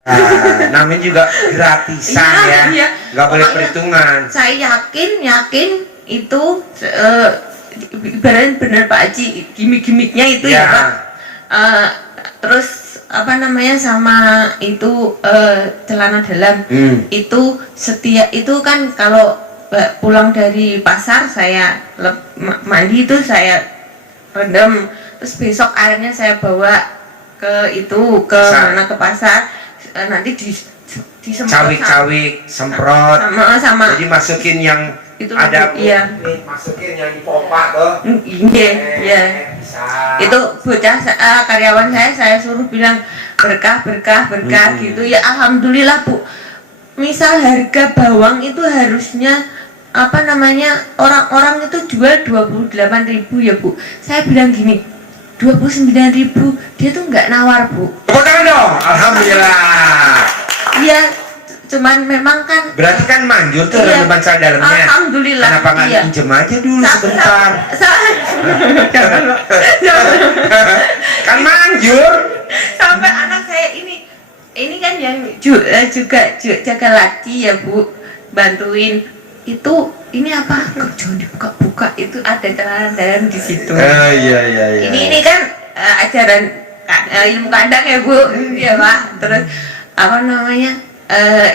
Namanya juga gratisan ya, iya. nggak boleh Pokoknya perhitungan. Saya yakin itu ibaratnya benar Pak Haji, gimmick-gimmicknya itu ya Pak. Terus apa namanya sama itu celana dalam itu setiap itu kan kalau pulang dari pasar saya mandi itu saya rendam, terus besok airnya saya bawa ke itu ke mana ke pasar, nanti disemprot Cawik-cawik, semprot. sama Jadi masukin yang itu ada iya. Masukin yang dipompa tuh. Iya. Bisa. Itu bocah karyawan saya suruh bilang berkah gitu ya. Alhamdulillah Bu, misal harga bawang itu harusnya apa namanya orang-orang itu jual 28.000 ya Bu, saya bilang gini 29.000, dia tuh nggak nawar Bu. Tepuk tangan dong, alhamdulillah. Iya, cuman memang kan Berarti kan manjur tuh iya, rendeman sel dalamnya. Alhamdulillah. Kenapa nggak iya. pinjem aja dulu sebentar? Kan manjur. Sampai anak saya ini kan yang juga jaga laci ya Bu, bantuin itu ini apa kok jangan dibuka-buka, itu ada celana dalam di situ. Iya. Ini kan ajaran ilmu kandang ya Bu, ya Pak. Terus apa namanya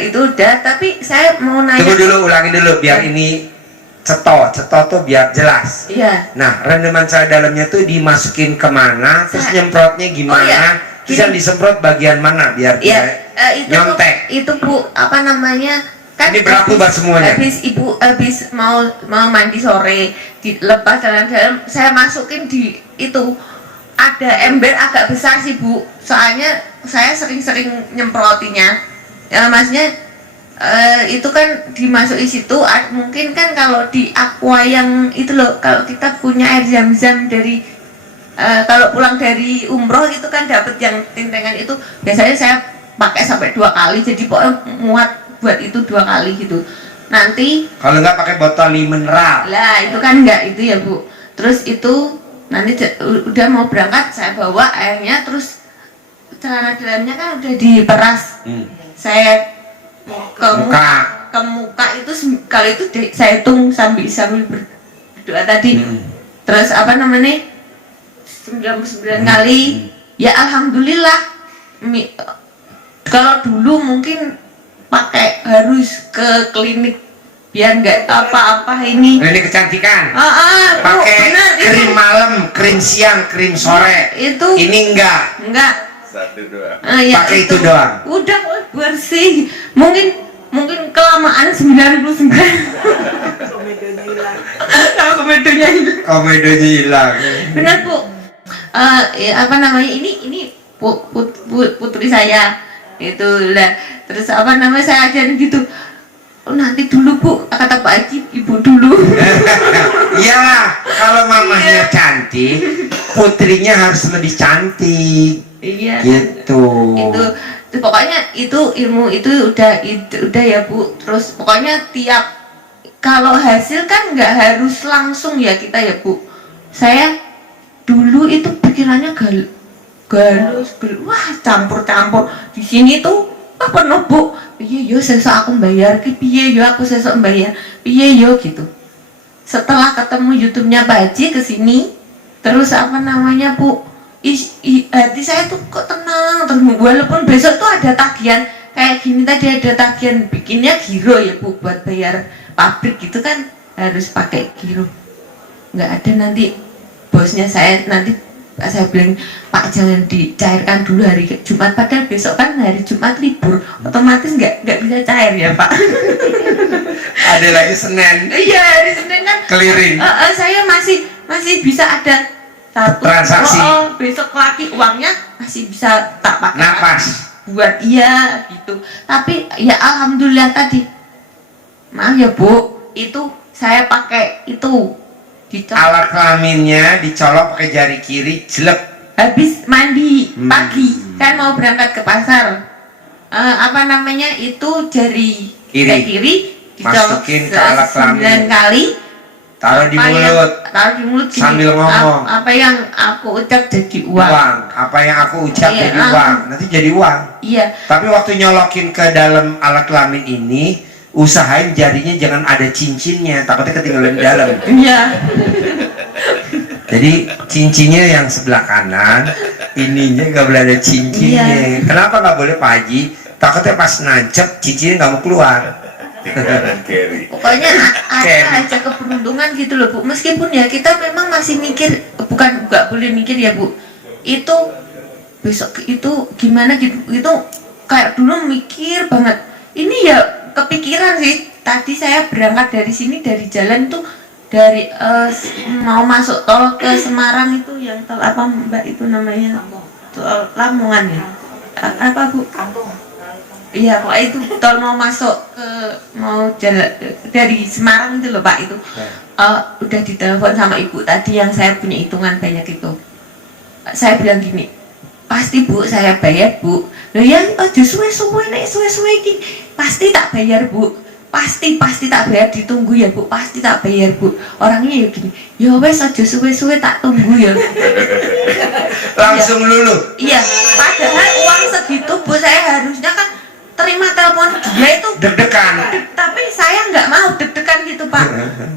itu udah, tapi saya mau nanya. Tunggu dulu, ulangi dulu biar ini ceto tuh biar jelas. Iya. Nah, rendeman sel dalamnya tuh dimasukin kemana, terus nyemprotnya gimana, iya. terus yang disemprot bagian mana biar Iya, tidak nyontek. itu Bu, apa namanya? Kan Ini berlaku buat semuanya. Habis mau mandi sore, dilepas celana dalam, saya masukin di itu ada ember agak besar sih Bu, soalnya saya sering-sering nyemprotinya. Ya, maksudnya itu kan dimasuki situ, mungkin kan kalau di aqua yang itu loh, kalau kita punya air zam-zam dari kalau pulang dari umroh itu kan dapat yang tintengan itu, biasanya saya pakai sampai 2 kali, jadi pokoknya muat buat itu 2 kali gitu. Nanti kalau nggak pakai botol mineral lah itu kan enggak itu ya Bu. Terus itu nanti udah mau berangkat saya bawa airnya, terus celana dalamnya kan udah diperas. Saya ke muka itu kali itu saya hitung sambil berdoa tadi. Terus apa namanya 99 kali. Ya alhamdulillah. Kalau dulu mungkin pakai harus ke klinik biar nggak apa-apa ini. Ini kecantikan. Pakai krim malam, krim siang, krim sore. Itu ini enggak. Satu doang. Ya pakai itu doang. Udah bersih. Mungkin kelamaan 99. Komedonya hilang. Benar Bu. Apa namanya ini putri saya itu lah. Terus apa namanya saya ajarin gitu. Nanti dulu Bu, kata Pak Haji, ibu dulu. Iyalah, kalau mamahnya cantik, putrinya harus lebih cantik. Iya. Gitu. Itu pokoknya itu ilmu itu udah ya Bu. Terus pokoknya tiap kalau hasil kan nggak harus langsung ya kita ya Bu. Saya dulu itu pikirannya galus, wah campur di sini tuh penuh Bu. Piye yo sesuk aku bayar ki, piye yo aku sesuk bayar, piye yo gitu. Setelah ketemu YouTube-nya Pak Haji kesini, terus apa namanya Bu, hati saya tuh kok tenang terus, walaupun besok tuh ada tagihan kayak gini tadi, ada tagihan bikinnya giro ya Bu, buat bayar pabrik gitu kan harus pakai giro. Nggak ada, nanti bosnya saya nanti saya bilang Pak jangan dicairkan dulu hari Jumat, padahal besok kan hari Jumat libur, otomatis nggak bisa cair ya Pak. Ada lagi Senin. Iya, hari Senin kan clearing. Saya masih bisa ada satu transaksi. Besok lagi uangnya masih bisa tak pakai napas buat iya gitu. Tapi ya alhamdulillah tadi, maaf ya Bu, itu saya pakai itu alat kelaminnya dicolok pakai jari kiri, jelek. Habis mandi pagi kan mau berangkat ke pasar, apa namanya itu jari kiri dicolok masukin ke alat kelamin 9 kali, Taruh di mulut. Taruh di mulut gini, Sambil ngomong. apa yang aku ucap jadi uang. Apa yang aku ucap Iya, jadi uang. Nanti jadi uang. Iya. Tapi waktu nyolokin ke dalam alat kelamin ini, usahain jarinya jangan ada cincinnya, takutnya ketinggalan di dalam. Iya. Jadi cincinnya yang sebelah kanan, ininya nggak boleh ada cincinnya. Iya. Kenapa nggak boleh Pak Haji? Takutnya pas nancep cincinnya nggak mau keluar. Tinggalan carry. Pokoknya ada Carry. aja keberuntungan gitu loh Bu. Meskipun ya kita memang masih mikir, bukan nggak boleh mikir ya Bu. Itu besok itu gimana gitu, itu kayak dulu mikir banget. Ini ya kepikiran sih. Tadi saya berangkat dari sini, dari jalan tuh, dari mau masuk tol ke Semarang itu, yang tol apa Mbak itu namanya? Tol Lamongan ya? Apa Bu? Iya, pokoknya itu tol mau masuk ke, mau jalan dari Semarang itu loh Pak, itu udah ditelepon sama ibu tadi yang saya punya hitungan banyak itu. Saya bilang gini, pasti Bu saya bayar Bu. Loh ya, suwe-suwe nek suwe-suwe iki pasti tak bayar Bu. Pasti tak bayar, ditunggu ya Bu, pasti tak bayar Bu. Orangnya ya gini, ya wes aja suwe-suwe tak tunggu ya. Langsung lulu. Iya, padahal uang segitu Bu, saya harusnya kan terima telepon dia itu Deg-degan. tapi saya nggak mau deg-degan gitu Pak.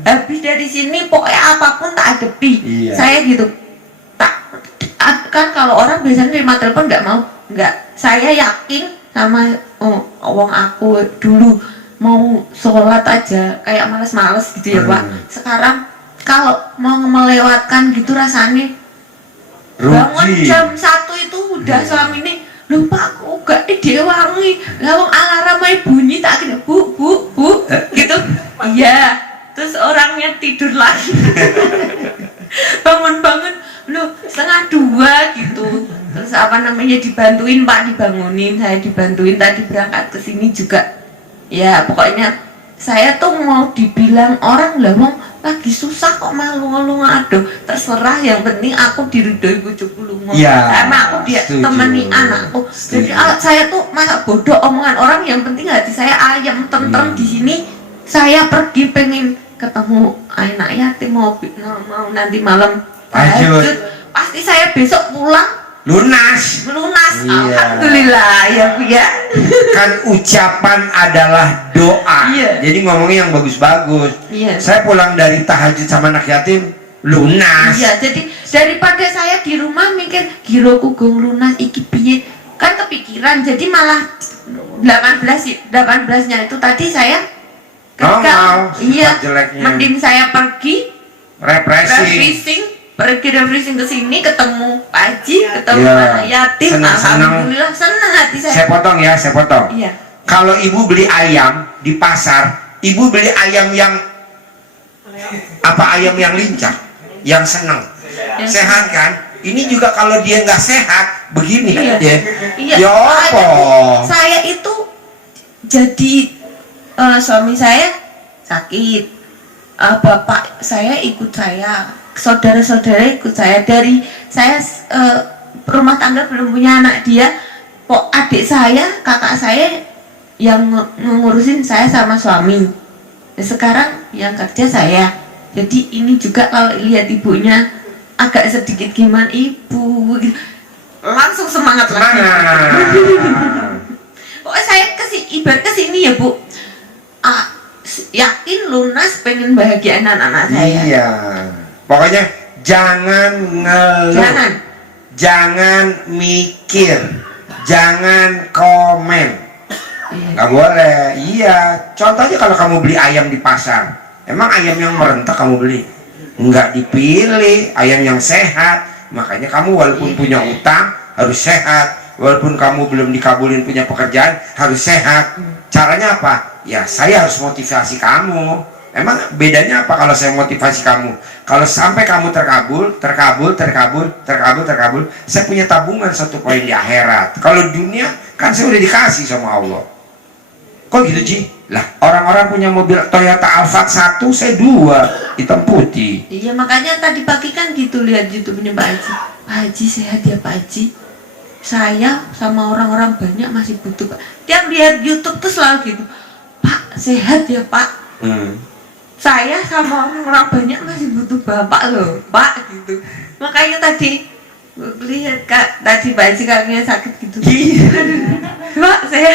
Habis dari sini pokoknya apapun tak hadapi. Iya. Saya gitu, tak kan kalau orang biasanya terima telepon nggak. Saya yakin sama uang aku dulu mau sholat aja kayak males-males gitu ya Pak. Sekarang kalau mau melewatkan gitu rasanya bangun Rugi. jam 1 itu udah suami ini lupa aku gak diwangi lawang alarm bunyi tak kira bu gitu. Iya, terus orangnya tidur lagi. bangun loh 1:30 gitu. Terus apa namanya dibantuin Pak, dibangunin, saya dibantuin tadi berangkat ke sini juga. Ya pokoknya saya tuh mau dibilang orang lah wong lagi susah kok malu ngeluh, aduh terserah, yang penting aku diridhoi bojoku lunga. Ya, Sama aku dia setuju. temani anakku. Jadi Setuju. saya tuh masa bodoh omongan orang, yang penting hati saya ayam tentrem di sini. Saya pergi pengen ketemu anak yatim, mau nanti malam tahajud. Pasti saya besok pulang Lunas. lunas. Iya. Alhamdulillah ya Bu ya. Kan ucapan adalah doa. Iya. Jadi ngomongnya yang bagus-bagus. Iya. Saya pulang dari tahajud sama anak yatim, lunas. Iya, jadi daripada saya di rumah mikir giroku gong lunas iki piye, kan kepikiran, jadi malah 18-nya itu tadi saya Normal, iya, sifat jeleknya. mending saya pergi Refreshing. refreshing ke sini, ketemu Pak Haji, ketemu Iya. anak yatim, Senang-senang. alhamdulillah senang hati Saya saya. potong ya, saya potong. Iya. Kalau ibu beli ayam di pasar, ibu beli ayam yang apa, ayam yang lincah, yang senang, Yang sehat kan? Ini juga kalau dia nggak sehat, begini Iya. aja. Iya, Ya apa? saya itu jadi suami saya sakit, bapak saya ikut saya, saudara-saudara ikut saya, dari saya rumah tangga belum punya anak, dia kok adik saya, kakak saya yang ngurusin saya sama suami. Sekarang yang kerja saya, jadi ini juga kalau lihat ibunya agak sedikit gimana ibu, langsung semangat lagi. Pokoknya saya ibarat kesini ya Bu, yakin lunas pengen bahagiain anak-anak saya. Iya. Pokoknya jangan ngeluh, jangan mikir, jangan komen. Nggak boleh. Iya. Contohnya kalau kamu beli ayam di pasar, emang ayam yang merentak kamu beli? Nggak dipilih, ayam yang sehat. Makanya kamu walaupun punya utang harus sehat, walaupun kamu belum dikabulin punya pekerjaan harus sehat. Caranya apa? Ya saya harus motivasi kamu. Emang bedanya apa kalau saya motivasi kamu? Kalau sampai kamu terkabul, saya punya tabungan 1 poin di akhirat. Kalau dunia kan saya udah dikasih sama Allah. Kok gitu Ji? Lah orang-orang punya mobil Toyota Alphard 1, saya 2, hitam putih. Iya, makanya tadi pagi kan gitu lihat YouTube-nya Pak Haji. Pak Haji sehat ya Pak Haji. Saya sama orang-orang banyak masih butuh Pak. Tiap lihat YouTube tuh selalu gitu, Pak sehat ya Pak. saya sama orang banyak masih butuh bapak loh, Pak gitu. Makanya tadi lihat Kak, tadi Mbak Eci kakinya sakit gitu. Iya. Pak, saya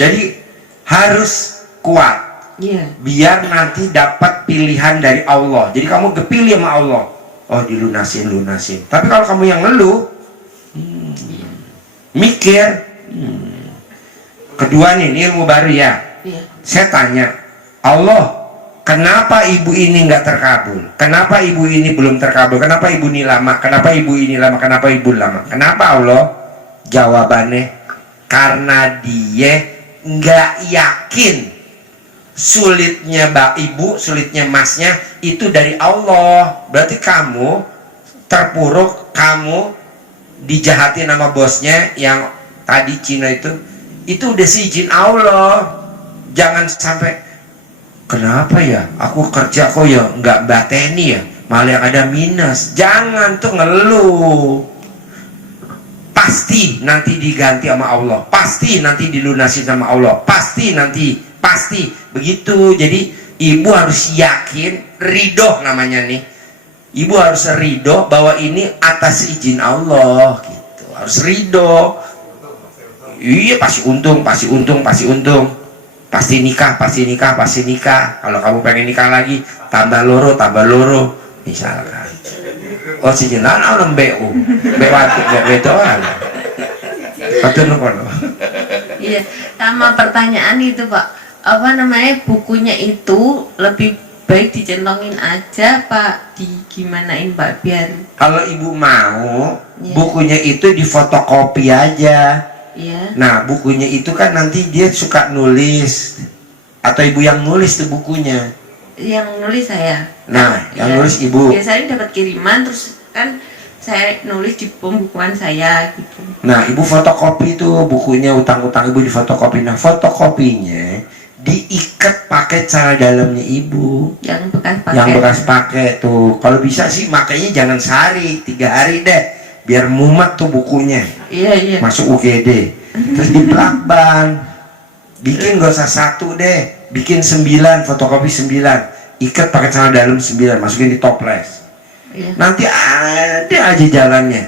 Jadi harus kuat. iya. Biar nanti dapat pilihan dari Allah. Jadi kamu kepilih sama Allah. Oh, dilunasin. Tapi kalau kamu yang ngeluh, mikir. Kedua nih, ini ilmu baru ya. Iya. Saya tanya, Allah, kenapa ibu ini nggak terkabul? Kenapa ibu ini belum terkabul? Kenapa ibu ini lama? Kenapa ibu ini lama? Kenapa ibu lama? Kenapa Allah? Jawabannya, karena dia nggak yakin sulitnya ibu, sulitnya masnya itu dari Allah. Berarti kamu terpuruk, kamu dijahatin sama bosnya yang tadi Cina itu udah seizin Allah. Jangan sampai, kenapa ya aku kerja kok ya nggak bateni ya, malah yang ada minus. Jangan tuh ngeluh. Pasti nanti diganti sama Allah, pasti nanti dilunasi sama Allah, pasti begitu. Jadi ibu harus yakin, ridho namanya nih. Ibu harus ridho bahwa ini atas izin Allah gitu. Harus ridho. Iya, pasti untung. Pasti nikah. Kalau kamu pengen nikah lagi, tambah loro. Misalkan. Oh, si jenan orang BU. Bedoan. Betul kono. Iya, sama pertanyaan itu Pak, apa namanya, bukunya itu lebih baik dicentongin aja Pak, digimanain Pak biar. Kalau ibu mau, Iya. bukunya itu difotokopi aja. Iya. Nah, bukunya itu kan nanti dia suka nulis, atau ibu yang nulis tuh bukunya. Yang nulis saya. Nah, yang Iya. nulis ibu. Biasanya dapat kiriman terus kan saya nulis di pembukuan saya gitu. Nah, ibu fotokopi tuh bukunya, utang-utang ibu difotokopi. Nah, fotokopinya diikat pakai celana dalamnya ibu. Yang bekas pakai. Yang bekas pakai tuh. Kalau bisa sih makanya jangan sehari, 3 hari deh, biar mumet tuh bukunya. Iya. Masuk UGD. Terus diplakban. Bikin gak usah 1 deh, bikin 9, fotokopi 9, ikat pakai celana dalam 9, masukin di toples. Iya. Nanti ada aja jalannya,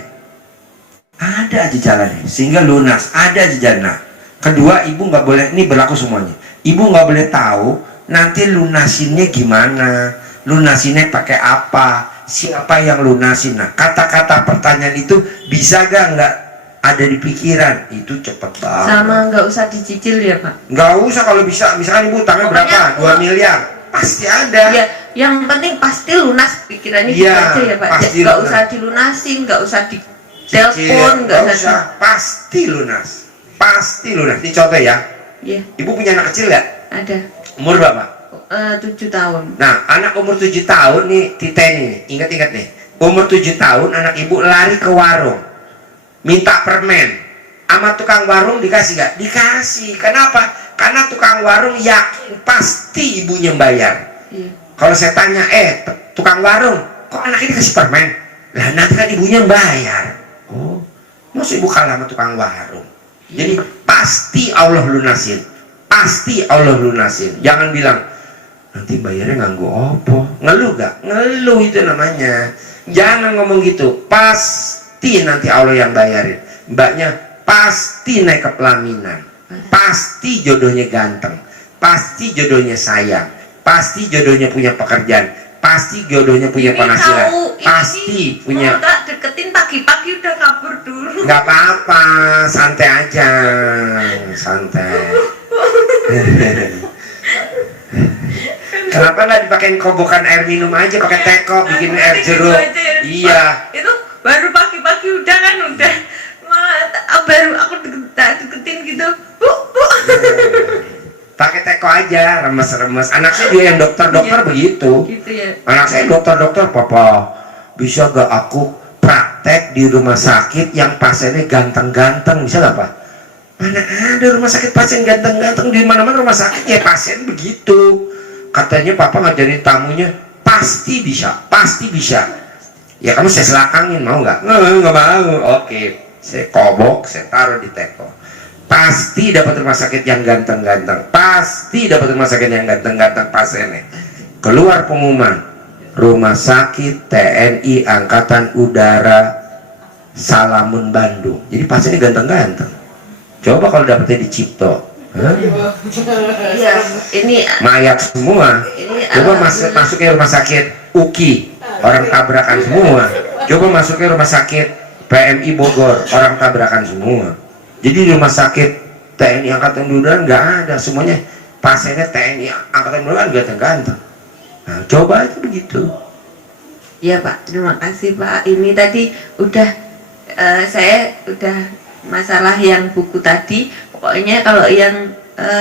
sehingga lunas, ada aja jalan. Nah, kedua, ibu nggak boleh, ini berlaku semuanya, ibu nggak boleh tahu nanti lunasinnya gimana, lunasinnya pakai apa, siapa yang lunasin. Nah, kata-kata pertanyaan itu bisa nggak ada di pikiran, itu cepet banget. Sama nggak usah dicicil ya Pak. Nggak usah kalau bisa, misalkan ibu utangnya berapa, 2 miliar, pasti ada. Ya, yang penting pasti lunas pikirannya gitu Iya, aja ya Pak. pasti Nggak lunas. usah dilunasin, nggak usah Cicil, ditelepon, nggak usah. pasti lunas. Ini contoh ya, Iya, ibu punya anak kecil nggak? ada. Umur berapa? 7 tahun. Nah, anak umur 7 tahun nih, Titen nih, ingat-ingat nih, umur 7 tahun anak ibu lari ke warung, minta permen, sama tukang warung dikasih nggak? Dikasih. Kenapa? Karena tukang warung yakin pasti ibunya bayar. Iya. Kalau saya tanya, tukang warung, kok anak ini kasih permen? Lah, nanti kan ibunya bayar. Oh, masa ibu kalah sama tukang warung? Jadi pasti Allah lunasin, Jangan bilang nanti bayarnya nganggu opo, ngeluh gak? Ngeluh itu namanya. Jangan ngomong gitu. Pasti nanti Allah yang bayarin. Mbaknya pasti naik ke pelaminan, pasti jodohnya ganteng, pasti jodohnya sayang, pasti jodohnya punya pekerjaan, pasti jodohnya punya penghasilan, pasti punya. Mau tak deketin pagi-pagi udah kabur dulu. Nggak apa-apa, santai aja, santai. Kenapa nggak dipakein kobokan air minum aja, pakai teko, bikin air jeruk? Iya. Itu baru pagi-pagi udah kan, udah baru aku deketin gitu, bu. Pakai teko aja, remes-remes. Anak saya juga yang dokter begitu. Gitu ya. Anak saya dokter, papa bisa gak aku praktek di rumah sakit yang pasiennya ganteng-ganteng, bisa gak Pak? Mana ada rumah sakit pasien ganteng-ganteng, di mana-mana rumah sakit ya pasien begitu. Katanya papa ngajarin tamunya, pasti bisa. Ya kamu saya selakangin, mau nggak? Nggak mau. Oke, saya kobok, saya taruh di teko. pasti dapat rumah sakit yang ganteng-ganteng, pasti dapat rumah sakit yang ganteng-ganteng pasiennya. Keluar pengumuman, rumah sakit TNI Angkatan Udara Salamun Bandung. Jadi pasiennya ganteng-ganteng. Coba kalau dapetnya di Cipto, Iya, ini mayat semua. Coba masuknya rumah sakit UKI, orang tabrakan semua. Coba masuknya rumah sakit PMI Bogor, orang tabrakan semua. Jadi di rumah sakit TNI Angkatan Udara nggak ada, semuanya pasiennya TNI Angkatan Udara ganteng-ganteng. Nah, coba aja begitu. ya Pak, terima kasih Pak. Ini tadi udah saya udah masalah yang buku tadi. Pokoknya kalau yang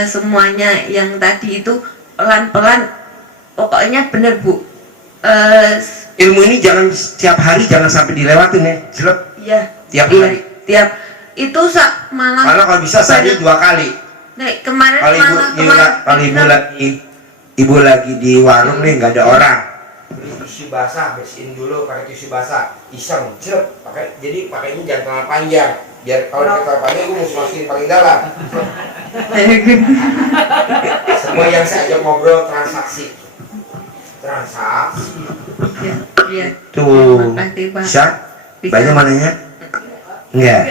semuanya yang tadi itu pelan-pelan, pokoknya bener Bu. Ilmu ini jangan setiap hari, jangan sampai dilewatin ya. Jelek. Iya. Tiap Iya, hari. tiap itu malah Kalau bisa sehari 2 kali. nih, kemarin Kalau ibu lagi di warung nih, nggak ada orang, tisu basah, bersihin dulu pakai tisu basah, iseng, cilep, jadi pakainya jangan terlalu panjang, biar kalau terlalu panjang ibu mesti masukin paling dalam. Semua yang saya ajak ngobrol transaksi ya. tuh. Terima kasih, Pak. Bisa? Bisa. Banyak mananya? Enggak.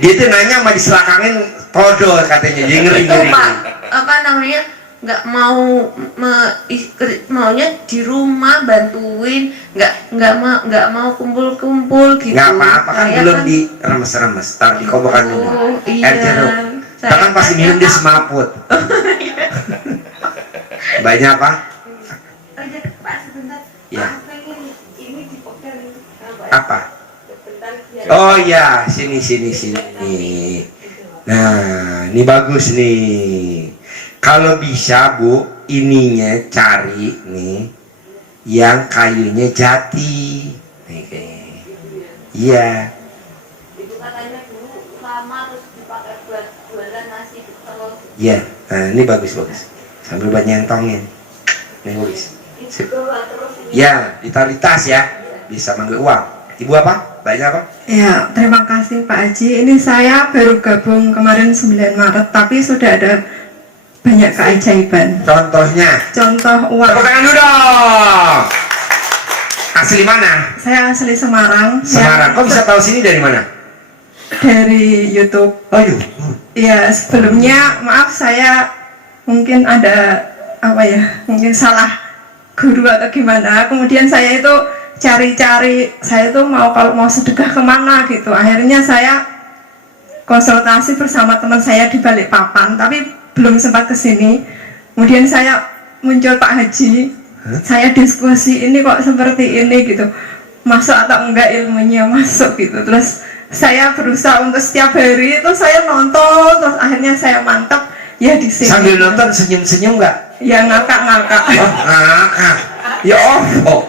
Dia tuh nanya sama diselakangin kodol katanya, jadi ngeri. Itu Pak, apa namanya, nggak mau maunya di rumah bantuin, nggak mau kumpul gitu. Nggak apa-apa kan, Saya belum diremes-remes, tar dikobokan dulu. Iya. Air jeruk. Saya Kan pasti minum dia semaput. Banyak apa? Oh iya, Pak, sebentar. Ya. Maaf, ini dipegang Apa? Sebentar, biar. Oh ya, sini. Nah, ini bagus nih. Kalau bisa Bu, ininya cari nih yang kayunya jati. Nih kayak. Iya. Itu katanya dulu lama terus dipakai buat jualan nasi telur. Iya. Nah, ini bagus. Sambil buat nyentongin. Ini bagus. Sip. Ya, ditaruh di tas ya. Bisa manggil uang. Ibu apa? Banyak apa? Ya, terima kasih Pak Haji. Ini saya baru gabung kemarin 9 Maret, tapi sudah ada banyak keajaiban. Contohnya. Contoh uang. Tepuk tangan dulu dong. Asli mana? Saya asli Semarang. Semarang. Kok bisa tahu sini dari mana? Dari YouTube. Oh yuk. Ya, sebelumnya maaf saya mungkin ada mungkin salah guru atau gimana. Kemudian saya itu cari-cari, saya tuh kalau mau sedekah kemana gitu. Akhirnya saya konsultasi bersama teman saya di Balikpapan, tapi belum sempat kesini. Kemudian saya muncul Pak Haji, saya diskusi ini kok seperti ini gitu, masuk atau enggak ilmunya masuk gitu. Terus saya berusaha untuk setiap hari itu saya nonton, terus akhirnya saya mantap ya di sini. Sambil nonton senyum-senyum nggak? Ya ngakak-ngakak. Oh, ngakak. Ya oh.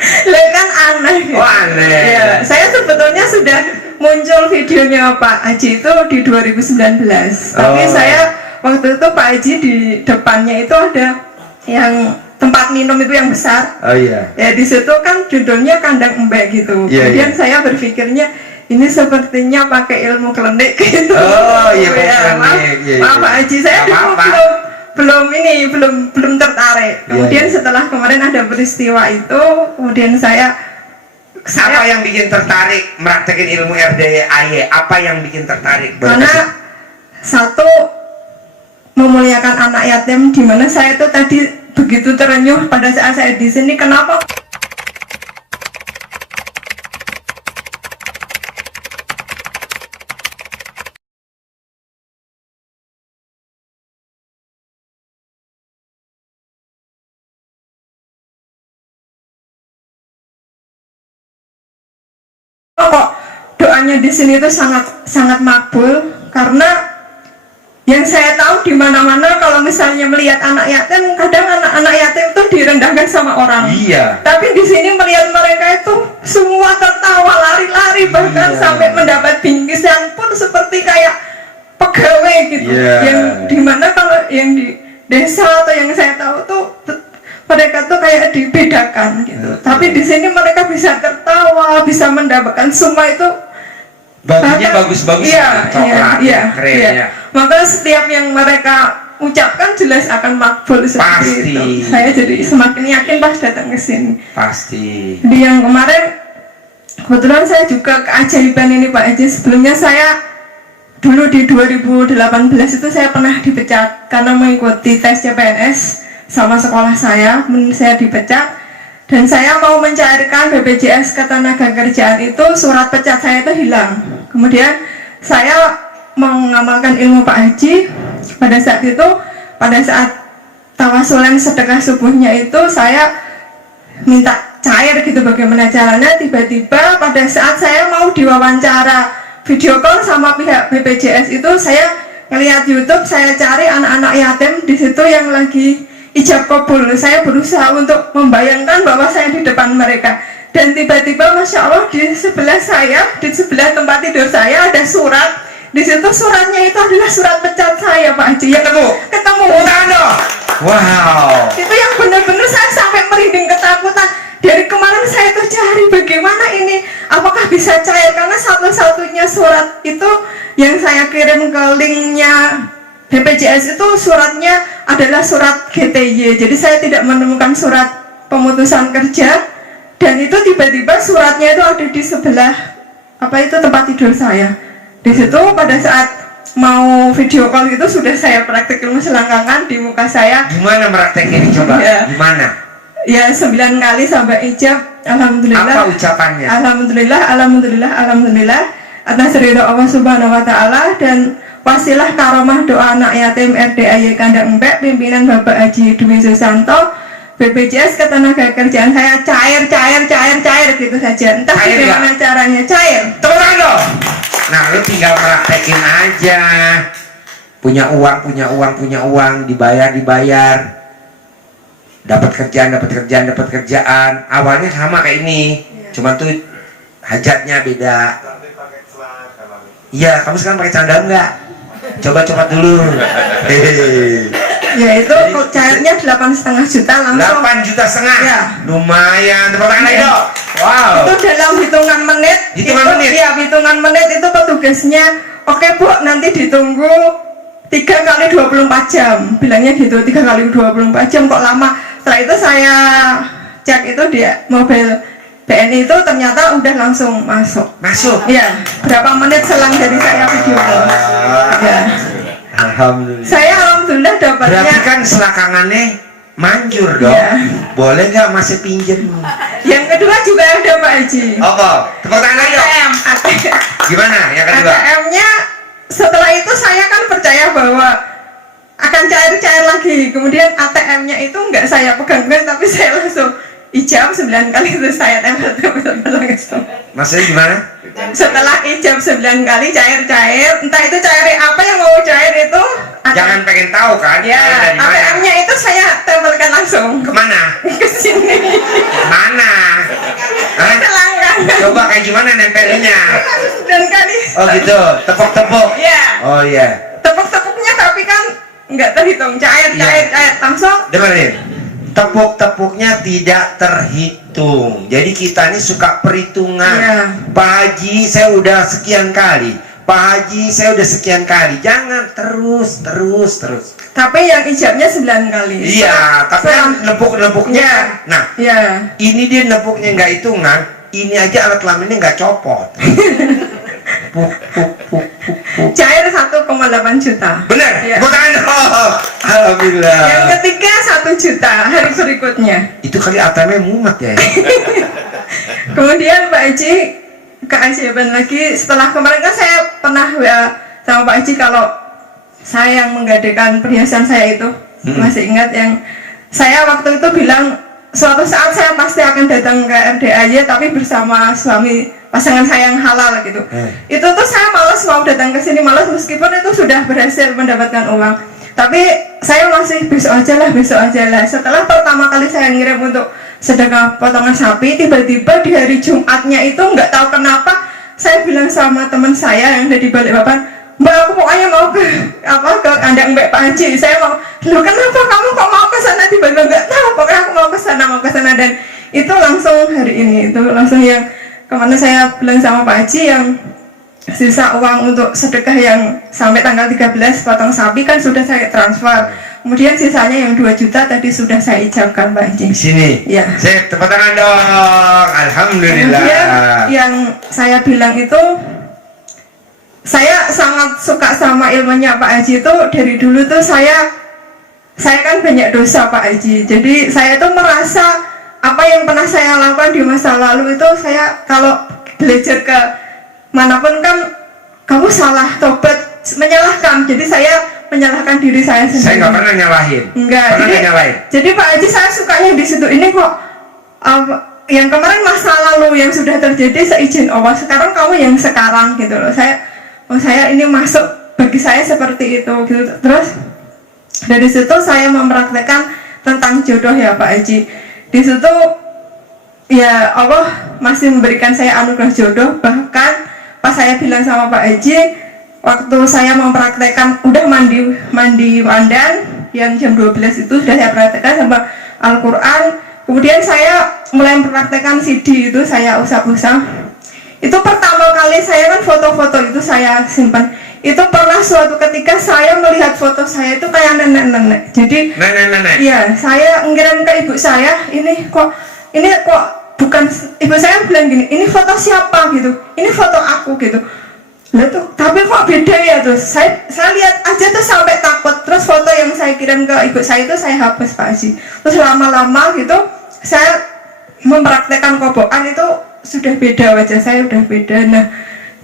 Lah kan aneh. Oh, aneh. Ya, saya sebetulnya sudah muncul videonya Pak Haji itu di 2019. Tapi saya waktu itu Pak Haji di depannya itu ada yang tempat minum itu yang besar. Oh iya. Ya di situ kan judulnya kandang embek gitu. Iya, Kemudian saya berpikirnya ini sepertinya pakai ilmu klinik gitu. Oh iya, pakai Ya, klinik. Iya, maaf Pak Haji, saya belum tertarik. Kemudian Iya. setelah kemarin ada peristiwa itu, kemudian saya Apa yang bikin tertarik meraktekin ilmu RDAY? Apa yang bikin tertarik? karena satu, memuliakan anak yatim, di mana saya tuh tadi begitu terenyuh pada saat saya di sini. Kenapa? Kok doanya di sini tuh sangat makbul, karena yang saya tahu di mana-mana kalau misalnya melihat anak yatim, kadang anak-anak yatim itu direndahkan sama orang. Iya. Tapi di sini melihat mereka itu semua tertawa, lari-lari, bahkan Iya. sampai mendapat bingkisan pun seperti kayak pegawai gitu. Iya. Yang dimana kalau yang di desa atau yang saya tahu tuh mereka tuh kayak dibedakan gitu. Tapi di sini mereka bisa tertawa, bisa mendapatkan semua itu Bajunya Bahkan- bagus-bagus, iya, coklat, iya, keren iya. ya. Maka setiap yang mereka ucapkan jelas akan makbul seperti Pasti. itu. Saya jadi semakin yakin pas datang ke sini. Pasti. Di yang kemarin kebetulan saya juga keajaiban ini Pak Haji. Sebelumnya saya dulu di 2018 itu saya pernah dipecat karena mengikuti tes CPNS sama sekolah saya, saya dipecat dan saya mau mencairkan BPJS Ketenagakerjaan itu surat pecat saya itu hilang. Kemudian saya mengamalkan ilmu Pak Haji pada saat itu, pada saat tawasulan sedekah subuhnya itu saya minta cair gitu bagaimana caranya. Tiba-tiba pada saat saya mau diwawancara video call sama pihak BPJS itu saya ngelihat YouTube, saya cari anak-anak yatim di situ yang lagi ijab kabul. Saya berusaha untuk membayangkan bahwa saya di depan mereka dan tiba-tiba Masya Allah di sebelah saya, di sebelah tempat tidur saya ada surat. Di situ suratnya itu adalah surat pecat saya Pak Haji. Yang ketemu. Wow. Itu yang benar-benar saya sampai merinding ketakutan. Dari kemarin saya tuh cari bagaimana ini, apakah bisa cair, karena satu-satunya surat itu yang saya kirim ke linknya BPJS itu suratnya adalah surat GTY. Jadi saya tidak menemukan surat pemutusan kerja dan itu tiba-tiba suratnya itu ada di sebelah tempat tidur saya. Di situ pada saat mau video call itu sudah saya praktek ilmu selangkangan di muka saya. Gimana prakteknya coba? Ya. Gimana? Ya 9 kali sampai ijab. Alhamdulillah. Apa ucapannya? Alhamdulillah, alhamdulillah, alhamdulillah atas ridho Allah Subhanahu wa taala dan wasilah karomah doa anak yatim RDAY Kandang Empek pimpinan Bapak Haji Dwi Susanto BPJS Ketenagakerjaan saya cair gitu saja. Entah Cair bagaimana caranya cair. Tepuk tangan dong. Nah, lu tinggal praktekin aja. Punya uang, dibayar. Dapat kerjaan. Awalnya sama kayak ini. Cuman tuh hajatnya beda. Iya, kamu sekarang pakai cadar enggak? Coba dulu. Hehehe. Ya itu cairnya 8,5 juta langsung. 8,5 juta. Ya. Lumayan. Tepuk tangan lagi Ya. dong. Wow. Itu dalam hitungan menit. Hitungan menit? Iya, hitungan menit itu petugasnya, oke Bu, nanti ditunggu 3 kali 24 jam. Bilangnya gitu, 3 kali 24 jam kok lama. Setelah itu saya cek itu di mobil BNI itu ternyata udah langsung masuk. Masuk. Iya, berapa menit selang dari saya video call. Ya. Alhamdulillah. Saya alhamdulillah dapatnya. Berarti kan selakangannya manjur dong. Iya. Boleh nggak masih pinjem? Yang kedua juga ada Pak Haji. Oh, tepuk tangan lagi dong. ATM. Gimana yang kedua? ATM-nya setelah itu saya kan percaya bahwa akan cair lagi. Kemudian ATM-nya itu nggak saya pegang-pegang tapi saya langsung ijab 9 kali itu saya tempel langsung. Maksudnya gimana? Setelah ijab 9 kali cair, entah itu cair apa yang mau cair itu Jangan pengen tahu kan? ya, dari mana? ATM-nya itu saya tempelkan langsung Kemana? ke sini. Mana? Hah? Selangkah. Coba kayak gimana nempelinnya? 9 kali. Oh gitu, tepuk-tepuk. Ya. Oh iya. Tepuk-tepuknya tapi kan nggak terhitung, cair langsung. Dengerin, tepuk-tepuknya tidak terhitung. Jadi kita ini suka perhitungan. Iya. Pak Haji saya udah sekian kali. Pak Haji saya udah sekian kali. Jangan terus. Tapi yang ijabnya 9 kali. Iya, tapi kan nepuk-nepuknya. Iya. Nah, Ya. ini dia nepuknya nggak hitungan. Ini aja alat kelaminnya nggak copot. Puk. Cair 1,8 juta. Bener, Iya. bukan? Oh, alhamdulillah. Yang ketiga 1 juta hari berikutnya. Itu kali ATM-nya mumet ya. Kemudian Pak Haji keajaiban lagi setelah kemarin kan saya pernah WA sama Pak Haji kalau saya yang menggadekan perhiasan saya itu masih ingat yang saya waktu itu bilang suatu saat saya pasti akan datang ke RDAY tapi bersama suami pasangan saya yang halal gitu. Itu tuh saya malas mau datang ke sini, malas meskipun itu sudah berhasil mendapatkan uang. Tapi saya masih besok aja lah. Setelah pertama kali saya ngirim untuk sedekah potongan sapi, tiba-tiba di hari Jumatnya itu nggak tahu kenapa saya bilang sama teman saya yang ada di Balikpapan, Mbak aku pokoknya mau ke kandang Mbak Pak Haji. Saya mau, loh kenapa kamu kok mau ke sana? Tiba-tiba nggak tahu, pokoknya aku mau ke sana dan itu langsung hari ini itu langsung yang kemana saya bilang sama Pak Haji yang sisa uang untuk sedekah yang sampai tanggal 13 potong sapi kan sudah saya transfer. Kemudian sisanya yang 2 juta tadi sudah saya ijabkan Pak Haji. Di sini. Ya. Sip, tepuk tangan dong. Alhamdulillah. Kemudian yang saya bilang itu, saya sangat suka sama ilmunya Pak Haji itu. Dari dulu tuh saya kan banyak dosa Pak Haji. Jadi saya tuh merasa apa yang pernah saya lakukan di masa lalu itu, saya kalau belajar ke manapun kan kamu salah, tobat, menyalahkan. Jadi saya menyalahkan diri saya sendiri. Saya nggak pernah nyalahin. Enggak. Pernah nggak nyalahin? Jadi Pak Haji saya sukanya di situ. Ini kok yang kemarin masa lalu yang sudah terjadi seizin Allah. Sekarang kamu yang sekarang gitu loh. Saya ini masuk bagi saya seperti itu gitu. Terus dari situ saya mempraktekkan tentang jodoh ya Pak Haji. Di situ ya Allah masih memberikan saya anugerah jodoh. Bahkan pas saya bilang sama Pak Haji, waktu saya mempraktekkan udah mandi wandan yang jam 12 itu sudah saya praktekkan sama Al-Quran. Kemudian saya mulai mempraktekkan CD itu, saya usap-usap. Itu pertama kali saya kan foto-foto itu saya simpan. Itu pernah suatu ketika saya melihat foto saya itu kayak nenek-nenek. Jadi Nenek. iya, saya ngirim ke ibu saya, ini kok bukan, ibu saya bilang gini, ini foto siapa gitu, ini foto aku gitu. Lah tuh, tapi kok beda ya tuh. Saya lihat aja tuh sampai takut. Terus foto yang saya kirim ke ibu saya itu saya hapus Pak Haji. Terus lama-lama gitu saya mempraktekkan kobokan itu sudah beda, wajah saya sudah beda. Nah,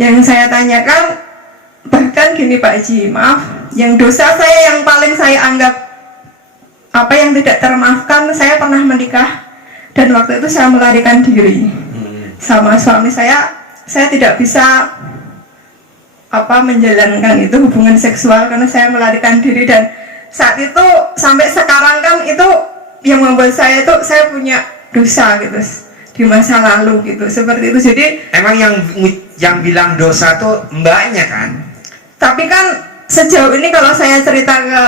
yang saya tanyakan bahkan gini Pak Haji, maaf, yang dosa saya yang paling saya anggap apa yang tidak termaafkan, saya pernah menikah dan waktu itu saya melarikan diri sama suami saya tidak bisa menjalankan itu hubungan seksual karena saya melarikan diri. Dan saat itu sampai sekarang kan itu yang membuat saya itu saya punya dosa gitu di masa lalu gitu, seperti itu. Jadi Emang yang bilang dosa tuh mbaknya kan? tapi kan sejauh ini kalau saya cerita ke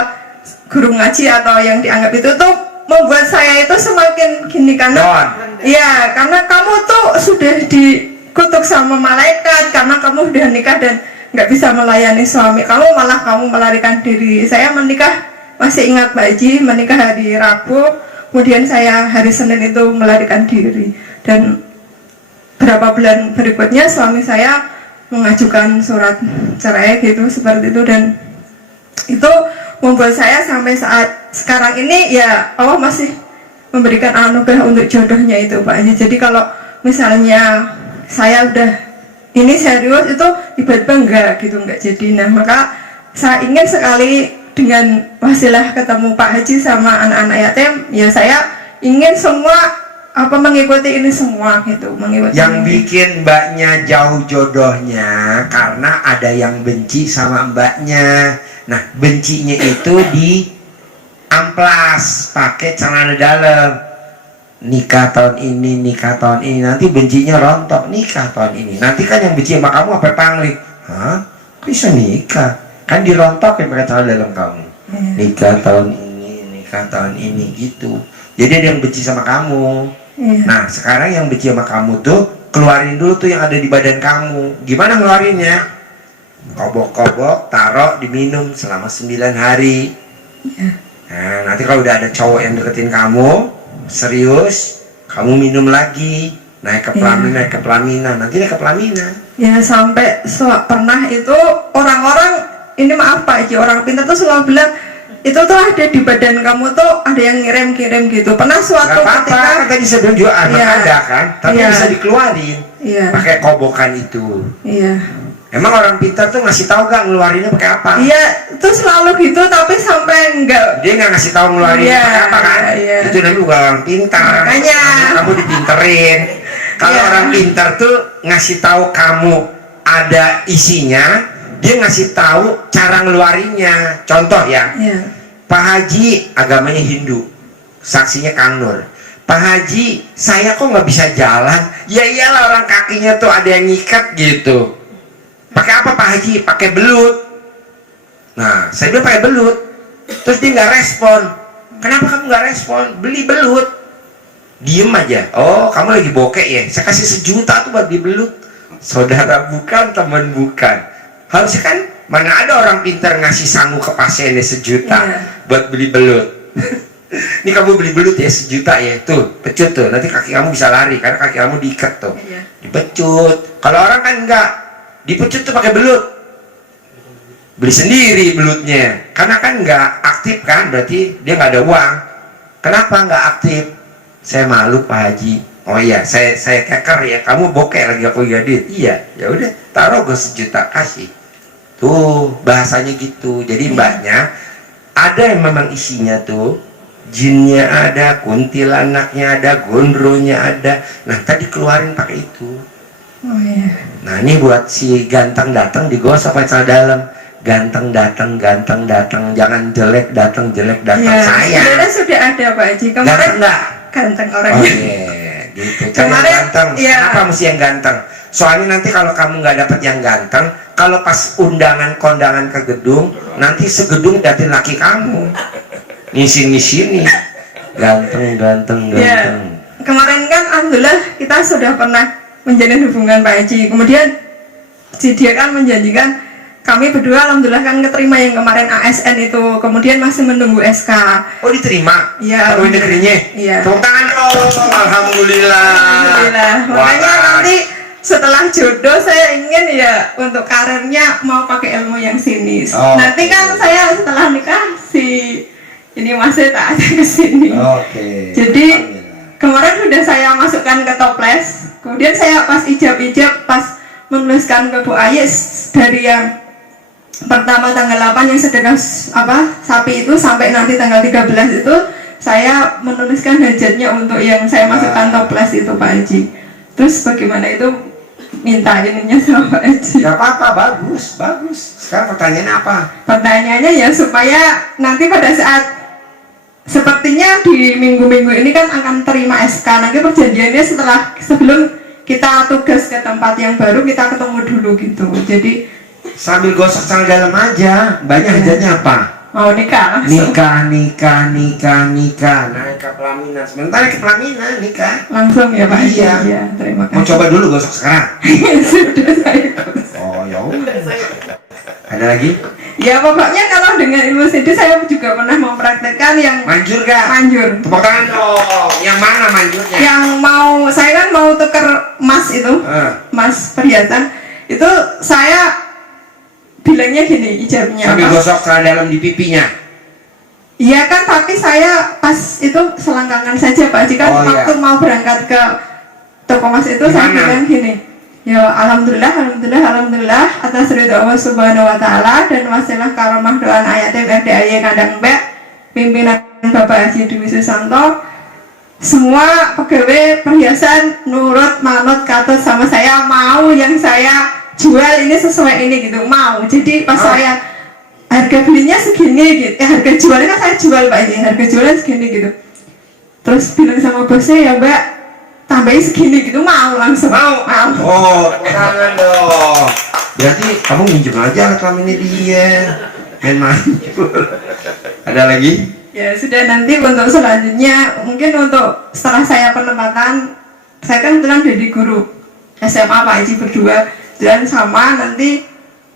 guru ngaji atau yang dianggap itu tuh membuat saya itu semakin gini karena iya, karena kamu tuh sudah dikutuk sama malaikat karena kamu sudah nikah dan nggak bisa melayani suami kamu, malah kamu melarikan diri. Saya menikah, masih ingat Pak Haji, menikah hari Rabu, kemudian saya hari Senin itu melarikan diri. Dan berapa bulan berikutnya suami saya mengajukan surat cerai gitu, seperti itu. Dan itu membuat saya sampai saat sekarang ini ya Allah masih memberikan anugerah untuk jodohnya itu Pak Haji. Jadi kalau misalnya saya udah ini serius itu tiba-tiba enggak jadi. Nah, maka saya ingin sekali dengan wasilah ketemu Pak Haji sama anak-anak yatim, ya saya ingin semua mengikuti ini semua gitu, mengikuti. Yang ini. bikin mbaknya jauh jodohnya karena ada yang benci sama mbaknya. Nah, bencinya itu di amplas pakai celana dalam. Nikah tahun ini, nanti bencinya rontok. Nikah tahun ini, nanti kan yang benci sama kamu apa pangling? Hah? Kok bisa nikah? Kan dirontokin pakai celana dalam kamu. Nikah tahun ini gitu. Jadi ada yang benci sama kamu. Nah, sekarang yang benci sama kamu tuh keluarin dulu tuh yang ada di badan kamu. Gimana ngeluarinnya? Kobok-kobok, taruh, diminum selama 9 hari. Nah, nanti kalau udah ada cowok yang deketin kamu, serius, kamu minum lagi, naik ke pelaminan, nanti naik ke pelaminan. Ya sampai pernah itu orang-orang, ini maaf Pak Haji, orang pintar tuh selalu bilang itu tuh ada di badan kamu tuh ada yang ngirim gitu. Pernah suatu ketika tadi sebelum juga ada kan, tapi bisa dikeluarin pakai kobokan itu. Emang orang pintar tuh ngasih tahu gak ngeluarinnya pakai apa? Iya, itu selalu gitu, tapi sampai enggak. Dia nggak ngasih tahu ngeluarinnya pakai apa kan? Itu namanya bukan orang pintar. Makanya kamu dipinterin. Kalau orang pintar tuh ngasih tahu kamu ada isinya, dia ngasih tahu cara ngeluarinnya. Contoh ya, Pak Haji agamanya Hindu, saksinya Kang Nur. Pak Haji, saya kok nggak bisa jalan? Ya iyalah, orang kakinya tuh ada yang ngikat gitu. Pakai apa Pak Haji? Pakai belut. Nah, saya bilang pakai belut. Terus dia nggak respon. Kenapa kamu nggak respon? Beli belut. Diem aja. Oh, kamu lagi bokek ya? Saya kasih 1 juta tuh buat beli belut. saudara bukan, teman bukan. Harusnya kan, mana ada orang pintar ngasih sangu ke pasiennya 1 juta buat beli belut. Ini kamu beli belut ya 1 juta ya, tuh pecut tuh, nanti kaki kamu bisa lari karena kaki kamu diikat tuh, dipecut. Kalau orang kan enggak, dipecut tuh pakai belut, beli sendiri belutnya, karena kan nggak aktif kan, berarti dia nggak ada uang. Kenapa nggak aktif? Saya malu Pak Haji. Oh iya, saya keker ya, kamu bokeh lagi aku duit. Iya, ya udah taruh gue 1 juta kasih. Tuh bahasanya gitu. Jadi mbaknya ada yang memang isinya tuh jinnya ada, kuntilanaknya ada, gondronya ada. Nah tadi keluarin pakai itu. Oh iya. Nah ini buat si ganteng datang digosok pakai celana dalam. Ganteng datang, jangan jelek datang, Ya, saya. sudah ada Pak Haji. Ganteng Kemarin nggak? ganteng orangnya. Oke, gitu. Cari yang Kemarin, ganteng. iya. Kenapa mesti yang ganteng? Soalnya nanti kalau kamu nggak dapat yang ganteng, kalau pas undangan kondangan ke gedung, nanti segedung datin laki kamu. Ngisi-ngisi nih. Ganteng. Ya, kemarin kan alhamdulillah kita sudah pernah menjalin hubungan Pak Haji. Kemudian si dia kan menjanjikan, kami berdua alhamdulillah kan keterima yang kemarin ASN itu, kemudian masih menunggu SK. Oh diterima? Iya. Pegawai negerinya? Iya. Tepuk tangan dong. Alhamdulillah. Alhamdulillah. Makanya Wah. nanti setelah jodoh saya ingin ya untuk karirnya mau pakai ilmu yang sinis. Oh. Nanti kan saya setelah nikah ini masih tak ada ke sini. Oke. Jadi Alhamdulillah. kemarin sudah saya masukkan ke toples. Kemudian saya pas ijab-ijab pas menuliskan ke Bu Ayes dari yang pertama tanggal 8 yang sedekah sapi itu sampai nanti tanggal 13 itu saya menuliskan hajatnya untuk yang saya masukkan toples itu Pak Haji. Terus bagaimana itu minta ininya sama Pak Haji. Gak apa-apa, bagus. Sekarang pertanyaannya apa? Pertanyaannya ya supaya nanti pada saat sepertinya di minggu-minggu ini kan akan terima SK. Nanti perjanjiannya sebelum kita tugas ke tempat yang baru kita ketemu dulu gitu. Jadi Sambil gosok celana dalam aja. Banyak hajatnya apa? mau nikah langsung. Nikah. Naik ke pelaminan. Sebentar ke pelaminan, nikah. Langsung ya Pak Haji. Iya. Ya, terima Mau kasih. coba dulu gosok sekarang? Sudah saya Oh ya udah. Ada lagi? ya pokoknya kalau dengan ilmu sidik saya juga pernah mempraktekkan yang Manjur gak? manjur. Tepuk tangan dong. Yang mana manjurnya? Yang saya kan mau tuker emas itu, emas perhiasan itu saya bilangnya gini ijabnya Sambil apa? gosok celana dalam di pipinya. Iya kan, tapi saya pas itu selangkangan saja Pak. Jika Oh, waktu iya. mau berangkat ke toko emas itu saya Gimana? bilang gini, ya alhamdulillah atas ridho Allah Subhanahu Wa Taala dan wasilah karomah doa ayatim RDAY Kandang Mbak pimpinan Bapak Haji Dwi Susanto, semua pegawai perhiasan nurut manut katut sama saya, mau yang saya jual ini sesuai ini gitu, mau. Jadi pas saya harga belinya segini gitu, harga jualnya kan saya jual Pak ini, harga jualnya segini gitu. Terus bilang sama bosnya, ya Mbak tambahin segini gitu, mau langsung. Mau? Oh, tangan dong. Berarti kamu minjem aja alat kelaminnya dia. Main manjur. Ada lagi? Ya sudah, nanti untuk selanjutnya mungkin untuk setelah saya penempatan, saya kan kebetulan jadi guru SMA Pak Haji berdua, dan sama nanti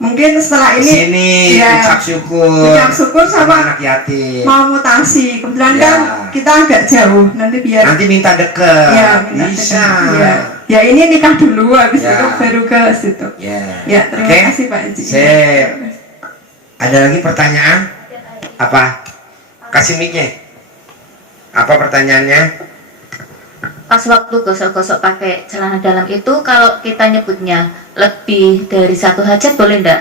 mungkin setelah ini Sini ya, ucap syukur. ucap syukur sama anak yatim. mau mutasi. Kebetulan Ya. kan kita agak jauh, nanti biar Nanti minta deket. ya minta Bisa. dekat. Ya ini nikah dulu, habis Ya. itu baru ke situ. Ya. Ya, terima Oke. kasih Pak Haji. Sip. Ada lagi pertanyaan? Apa? Kasih mic-nya. Apa pertanyaannya? Pas waktu gosok-gosok pakai celana dalam itu, kalau kita nyebutnya lebih dari 1 hajat boleh enggak?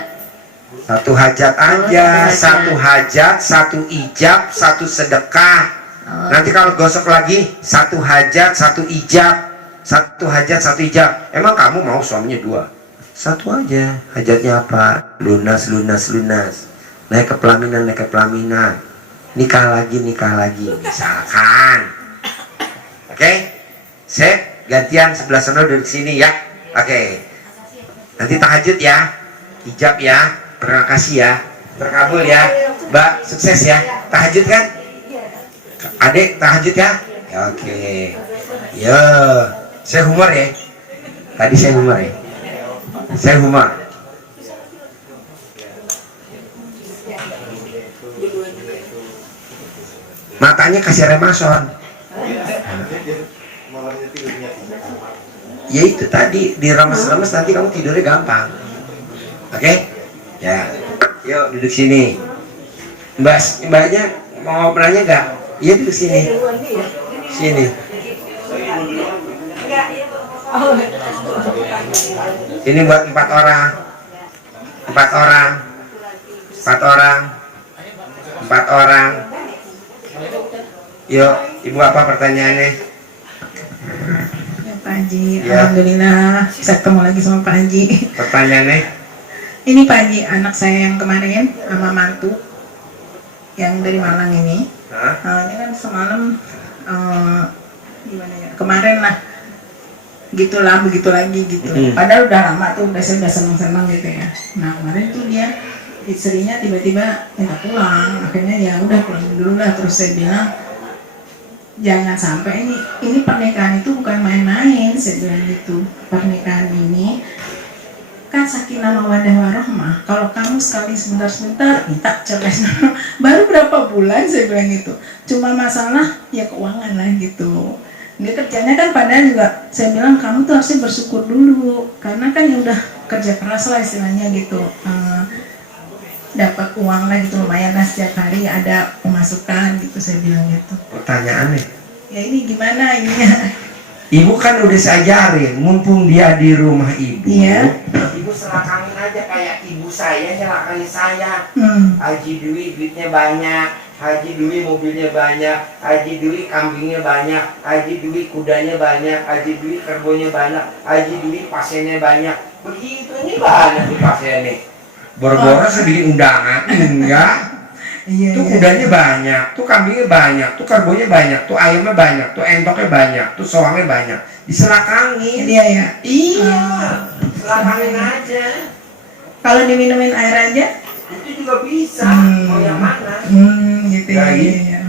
Satu hajat aja, satu hajat, satu ijab, satu sedekah. Nanti kalau gosok lagi, 1 hajat, 1 ijab, 1 hajat, 1 ijab. Emang kamu mau suaminya 2? 1 aja. Hajatnya apa? Lunas. Naik ke pelaminan. Nikah lagi. Misalkan. Oke? Sip, gantian sebelah sana duduk sini ya. Oke. Nanti tahajud ya. Ijab ya. Terima kasih ya. Terkabul ya. Mbak, sukses ya. Tahajud kan? Adik, tahajud ya? Ya, oke. Yo, saya humor ya. Tadi saya humor ya. Saya humor. Matanya kasih remason. Ya itu tadi diremes-remes nanti kamu tidurnya gampang. Oke? Ya. Yuk duduk sini. Mbaknya mau nanya nggak? Iya duduk sini. Sini. Ini buat 4 orang. 4 orang. 4 orang. 4 orang. Yuk, Ibu apa pertanyaannya? Ya, Pak Haji, Ya. Alhamdulillah bisa ketemu lagi sama Pak Haji. Pertanyaannya? Ini Pak Haji, anak saya yang kemarin sama mantu yang dari Malang ini. Hah? Ini kan semalam gimana ya? Kemarin lah, gitulah begitu lagi gitu. Padahal udah lama tuh, saya udah senang-senang gitu ya. Nah kemarin tuh dia istrinya tiba-tiba minta pulang. Akhirnya ya udah pulang dulu lah. Terus saya bilang jangan sampai ini pernikahan itu bukan main-main, saya bilang gitu. Pernikahan ini kan sakinah mawaddah warahmah. Kalau kamu sekali sebentar-sebentar minta cerai, baru berapa bulan saya bilang gitu. Cuma masalah ya keuangan lah gitu. Dia kerjanya kan padahal juga saya bilang kamu tuh harusnya bersyukur dulu karena kan ya udah kerja keras lah istilahnya gitu. Dapat uang lah gitu lumayan lah setiap hari ada pemasukan gitu saya bilang gitu. Pertanyaannya? Ya ini gimana ininya? Ibu kan udah saya ajarin, mumpung dia di rumah ibu. Iya. Ibu selakangin aja kayak ibu saya, selakangin saya. Haji Dwi duitnya banyak, Haji Dwi mobilnya banyak, Haji Dwi kambingnya banyak, Haji Dwi kudanya banyak, Haji Dwi kerbonya banyak, Haji Dwi pasiennya banyak. Begitu ini banyak nih pasiennya. Boro-boro sedikit undangan, enggak. Iya, Tuh iya. kudanya banyak, tuh kambingnya banyak, tuh kerbonya banyak, tuh ayamnya banyak, tuh entoknya banyak, tuh soangnya banyak. Diselakangin. Iya ya. Iya, selakangin aja. Kalau diminumin air aja? Itu juga bisa. Mau yang mana? Gitu ya. Lagi. Iya, iya.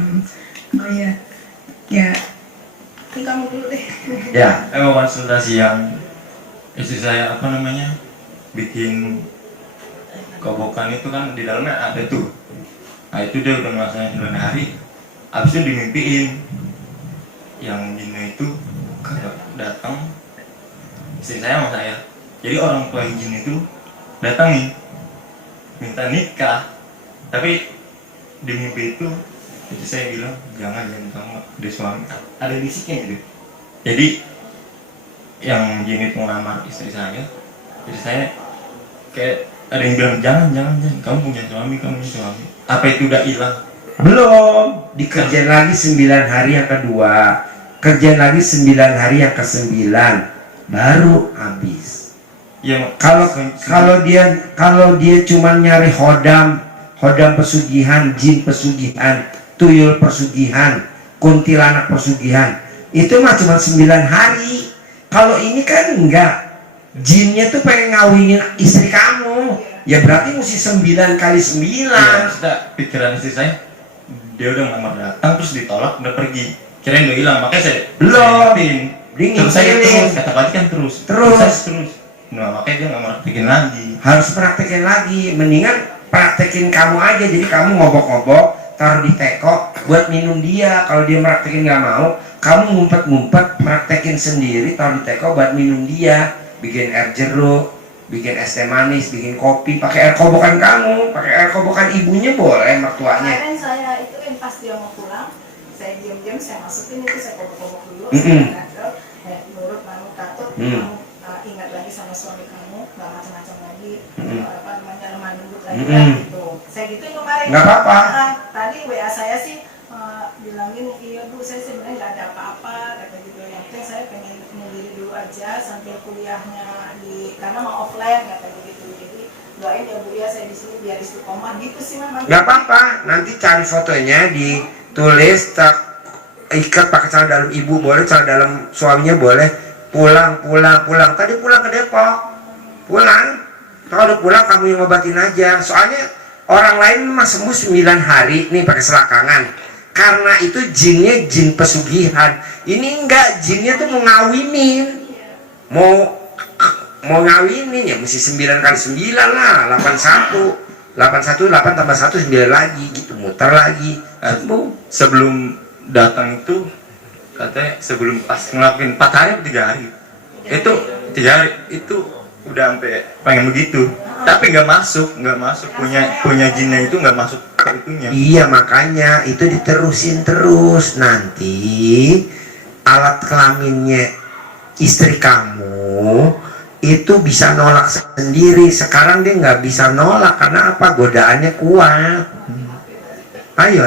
Oh iya. Ya. Ini kamu dulu deh. Ya. Saya mau konsultasi yang istri saya apa namanya bikin kobokan itu kan di dalamnya ada tuh. Nah itu dia udah ngerasain 9 hari. Abis itu dimimpiin yang jin itu kalau datang istri saya sama saya. Jadi orang tua yang jin itu datang nih minta nikah, tapi di mimpi itu jadi saya bilang jangan kamu ada suami, ada bisiknya gitu. Jadi yang jin itu ngelamar istri saya kayak ada yang bilang jangan kamu punya suami. Apa itu udah hilang? Belum. Dikerjain lagi 9 hari yang kedua, kerjain lagi 9 hari yang ke-9, baru habis. Ya, Kalau dia cuma nyari hodam pesugihan, jin pesugihan, tuyul pesugihan, kuntilanak pesugihan, itu mah cuma 9 hari. Kalau ini kan enggak, jinnya tuh pengen ngawinin istri kamu, ya berarti mesti 9 kali 9. ya sudah pikiran istri saya, dia udah ngelamar datang terus ditolak udah pergi, kirain udah hilang, makanya saya Belum. ingetin. Dia Terus saya ngingetin. terus kata Pak kan terus. Nah makanya dia nggak mau praktekin lagi. Harus praktekin lagi. Mendingan praktekin kamu aja, jadi kamu ngobok-ngobok taruh di teko buat minum dia. Kalau dia praktekin nggak mau, kamu ngumpet-ngumpet praktekin sendiri taruh di teko buat minum dia. Bikin air jeruk, bikin es teh manis, bikin kopi, pakai air kobokan kamu, pakai air kobokan ibunya boleh, mertuanya. Kemarin saya ituin pas dia mau pulang, saya diam-diam saya masukin itu, saya kobok-kobok dulu, Mm-mm. saya kadal, nurut kamu katut, Mm. kamu ingat lagi sama suami kamu, nggak macam-macam lagi, Mm. apa namanya lemah lembut lagi Mm-mm. lah gitu. Saya gituin kemarin. Nggak apa-apa. Tadi WA saya sih bilangin iya bu, saya sebenarnya nggak ada apa-apa, kata gitu. Yang penting saya pengen sendiri dulu aja sambil kuliahnya karena mau offline kata gitu. Jadi doain ya bu ya saya di sini biar istiqomah gitu sih memang. Nggak apa-apa, nanti cari fotonya, ditulis, ikat pakai celana dalam ibu boleh, celana dalam suaminya boleh. Pulang. Tadi pulang ke Depok, pulang. Kalau udah pulang kamu yang ngobatin aja. Soalnya orang lain mah sembuh 9 hari nih pakai selakangan. Karena itu jinnya jin pesugihan. Ini enggak, jinnya tuh mau ngawinin, mau mau ngawinin ya mesti 9 kali 9 lah, 81 8 tambah 1 9 lagi gitu, muter lagi. Sebelum datang itu katanya sebelum pas ngelakuin 4 hari atau 3 hari itu 3 hari itu udah sampai pengen begitu, tapi nggak masuk punya jinnya itu nggak masuk ke itunya. Iya, makanya itu diterusin terus, nanti alat kelaminnya istri kamu itu bisa nolak sendiri. Sekarang dia nggak bisa nolak karena apa? Godaannya kuat. Ayo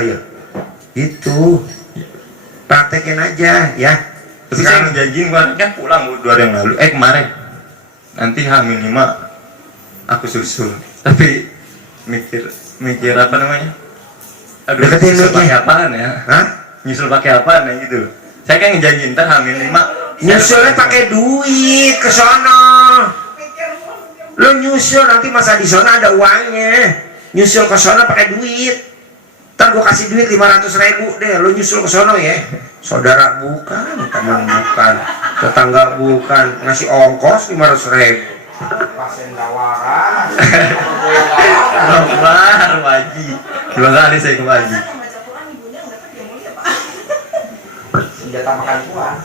itu praktekin aja ya. Tapi saya ngejanjiin kemarin kan pulang 2 hari yang lalu, kemarin nanti H-5 aku susul, tapi mikir apa namanya, aduh Deketin nyusul mic-nya. pakai apaan ya? Hah? Nyusul pakai apaan ya gitu. Saya kan ngejanjiin ntar H-5 Nyusulnya pakai duit ke sono. Lo nyusul nanti masa di sono ada uangnya. Nyusul ke sono pakai duit. Ntar gue kasih duit 500.000 deh. Lo nyusul ke sono ya. Saudara bukan, teman bukan, tetangga bukan, ngasih ongkos 500.000. Pasien tawaran. Kemar Haji 2 kali saya ke Haji. Senjata makan uang.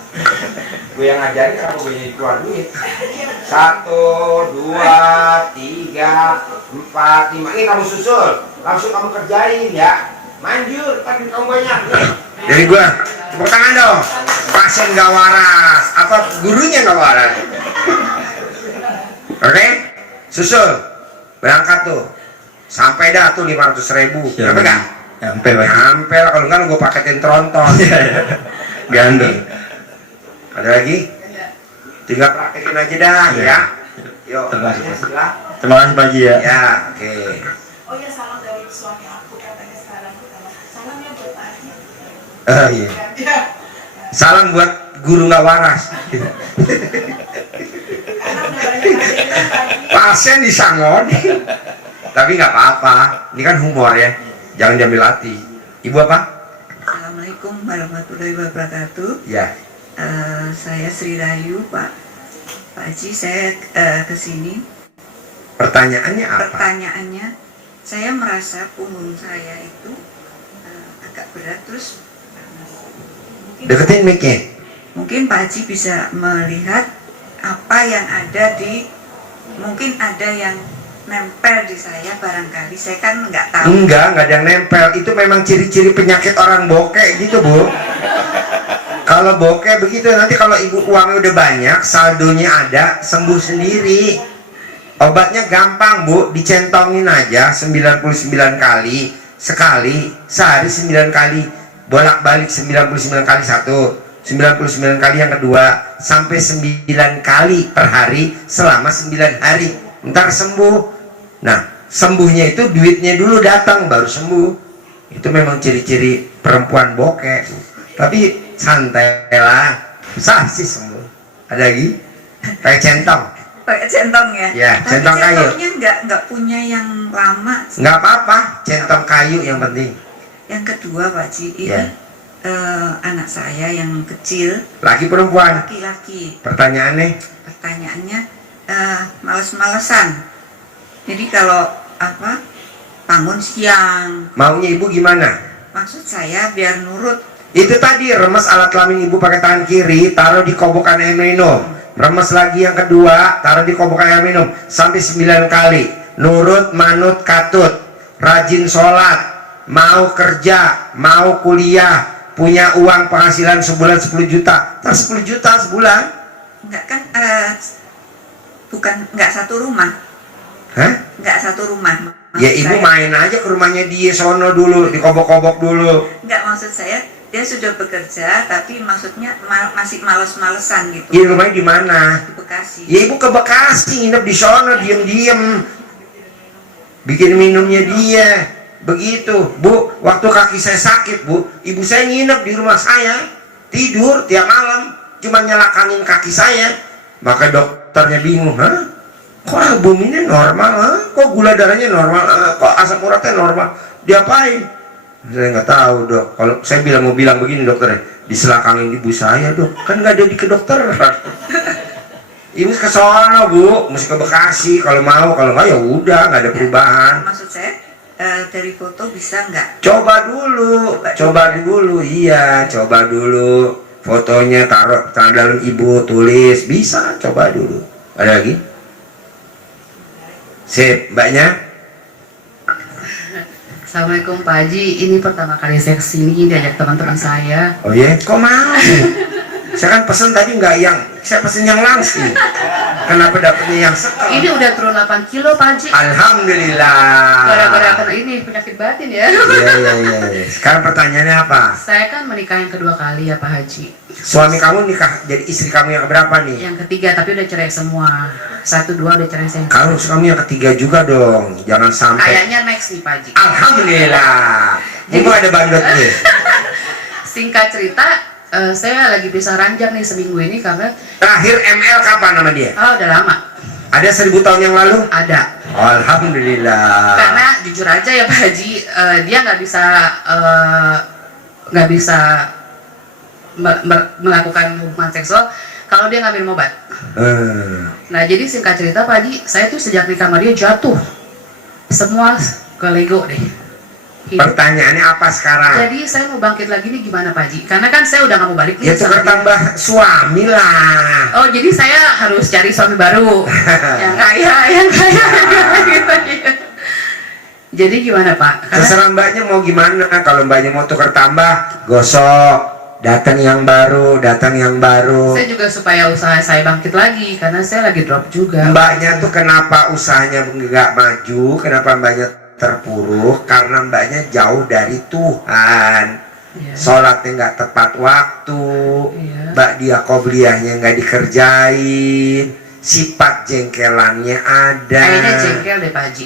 Gue yang ngajarin kenapa gue jadi keluar duit. 1, 2, 3, 4, 5. Ini kamu susul, langsung kamu kerjain ya. Manjur, tapi kamu banyak nih. Jadi gue, tepuk tangan dong. Pasien gak waras, apa gurunya gak waras. Oke, susul, berangkat tuh. Sampai dah tuh 500.000. Nyampe gak? Nyampe Pak. Nyampe lah, kalau enggak gue paketin tronton. Gandeng. Ada lagi? Tinggal praktekin aja dah ya. Yuk, Terima kasih, Mbaknya Pak. sebelah. Terima kasih Pak Haji ya. Ya, oke. Oh ya, salam dari suami aku katanya sekarang. Salamnya buat Pak Haji. Iya. Salam buat guru nggak waras. Pasien disangoni. Tapi nggak apa-apa. Ini kan humor ya. Jangan diambil hati. Ibu apa? Assalamualaikum warahmatullahi wabarakatuh. Ya. Saya Sri Rayu, Pak Haji. Saya kesini. Pertanyaannya apa? Pertanyaannya, saya merasa punggung saya itu agak berat, terus Deketin mic-nya. mungkin Pak Haji bisa melihat apa yang ada mungkin ada yang nempel di saya barangkali. Saya kan nggak tahu. Enggak ada yang nempel. Itu memang ciri-ciri penyakit orang bokeh gitu, Bu. Kalau bokeh begitu, nanti kalau ibu uangnya udah banyak, saldonya ada, sembuh sendiri. Obatnya gampang, Bu, dicentongin aja 99 kali sekali, sehari 9 kali, bolak-balik 99 kali 1, 99 kali yang kedua, sampai 9 kali per hari selama 9 hari. Ntar sembuh. Nah, sembuhnya itu duitnya dulu datang baru sembuh. Itu memang ciri-ciri perempuan bokeh. Tapi santai lah, sah sih sembuh. Ada lagi? Kayak centong. Pakai centong ya? Ya, Tapi centong kayu. centongnya nggak punya yang lama. Nggak apa-apa, centong kayu yang penting. Yang kedua, Pak Haji, ini Ya. anak saya yang kecil, Laki perempuan. laki-laki. Pertanyaannya, Pertanyaannya, males-malesan. Jadi kalau bangun siang, maunya ibu gimana? maksud saya biar nurut. Itu tadi, remes alat kelamin ibu pakai tangan kiri, taruh di kobokan air minum. Remes lagi yang kedua, taruh di kobokan air minum sampai 9 kali. Nurut, manut, katut. Rajin sholat, mau kerja, mau kuliah, punya uang penghasilan sebulan 10 juta. 10 juta sebulan. Enggak kan, enggak satu rumah. Hah? Enggak satu rumah. Maksud Ya ibu saya- main aja ke rumahnya dia sono dulu, dikobok-kobok dulu. Enggak, maksud saya dia sudah bekerja, tapi maksudnya masih males-malesan gitu. Iya, rumahnya di mana? Di Bekasi. Ya ibu ke Bekasi, nginep di sono, diem-diem. Bikin minumnya dia. Begitu, Bu. Waktu kaki saya sakit, Bu, ibu saya nginep di rumah saya. Tidur tiap malam, cuma nyelakanin kaki saya. Maka dokternya bingung, hah? Kok albuminnya normal, hah? Kok gula darahnya normal, hah? Kok asam uratnya normal? Diapain? Saya nggak tahu, Dok. Kalau saya mau bilang begini dokternya, diselakangin ibu saya, Dok. Kan nggak ada di kedokteran. Ibu ke sono Bu, mesti ke Bekasi kalau mau, kalau nggak ya udah, nggak ada perubahan. Maksud saya dari foto bisa nggak? Coba dulu, iya, coba dulu fotonya taruh tangan dalam ibu, tulis, bisa, coba dulu. Ada lagi? Sip, mbaknya? Assalamualaikum Pak Haji, ini pertama kali saya kesini diajak teman-teman saya. Oh iya, kok mau? Saya kan pesen tadi nggak yang, saya pesen yang langsing. Kenapa dapetnya yang sekal? Ini udah turun 8 kilo Pak Haji. Alhamdulillah. Gara-gara kena ini penyakit batin ya. Iya. Sekarang pertanyaannya apa? Saya kan menikah yang kedua kali ya Pak Haji. Suami kamu nikah jadi istri kamu yang berapa nih? Yang ketiga tapi udah cerai semua. 1, 2 udah cerai saya. Kalau kamu yang ketiga juga dong, jangan sampai. Kayaknya next nih Pak Haji. Alhamdulillah. Ibu ada bandot nih. Singkat cerita, saya lagi pisah ranjang nih seminggu ini karena Terakhir ML kapan nama dia? udah lama. Ada 1000 tahun yang lalu? Ada. Alhamdulillah. Karena jujur aja ya Pak Haji, dia nggak bisa melakukan hubungan seksual kalau dia nggak minum obat. Nah jadi singkat cerita Pak Haji, saya tuh sejak nikah sama dia jatuh semua ke Lego deh. Pertanyaannya apa sekarang? Jadi saya mau bangkit lagi nih gimana Pak Haji? Karena kan saya udah nggak mau balik nih. Ya tukar tambah suami lah. Oh jadi saya harus cari suami baru yang kaya gitu. Jadi gimana Pak? Terserah mbaknya mau gimana. Kalau mbaknya mau tukar tambah, gosok. Datang yang baru. Saya juga supaya usaha saya bangkit lagi karena saya lagi drop juga. Mbaknya tuh kenapa usahanya nggak maju? Kenapa mbaknya terpuruk? Karena mbaknya jauh dari Tuhan. Iya. Sholatnya nggak tepat waktu. Iya. Mbak dia qobliyahnya nggak dikerjain. Sifat jengkelannya ada. Kayaknya jengkel deh Pak Haji.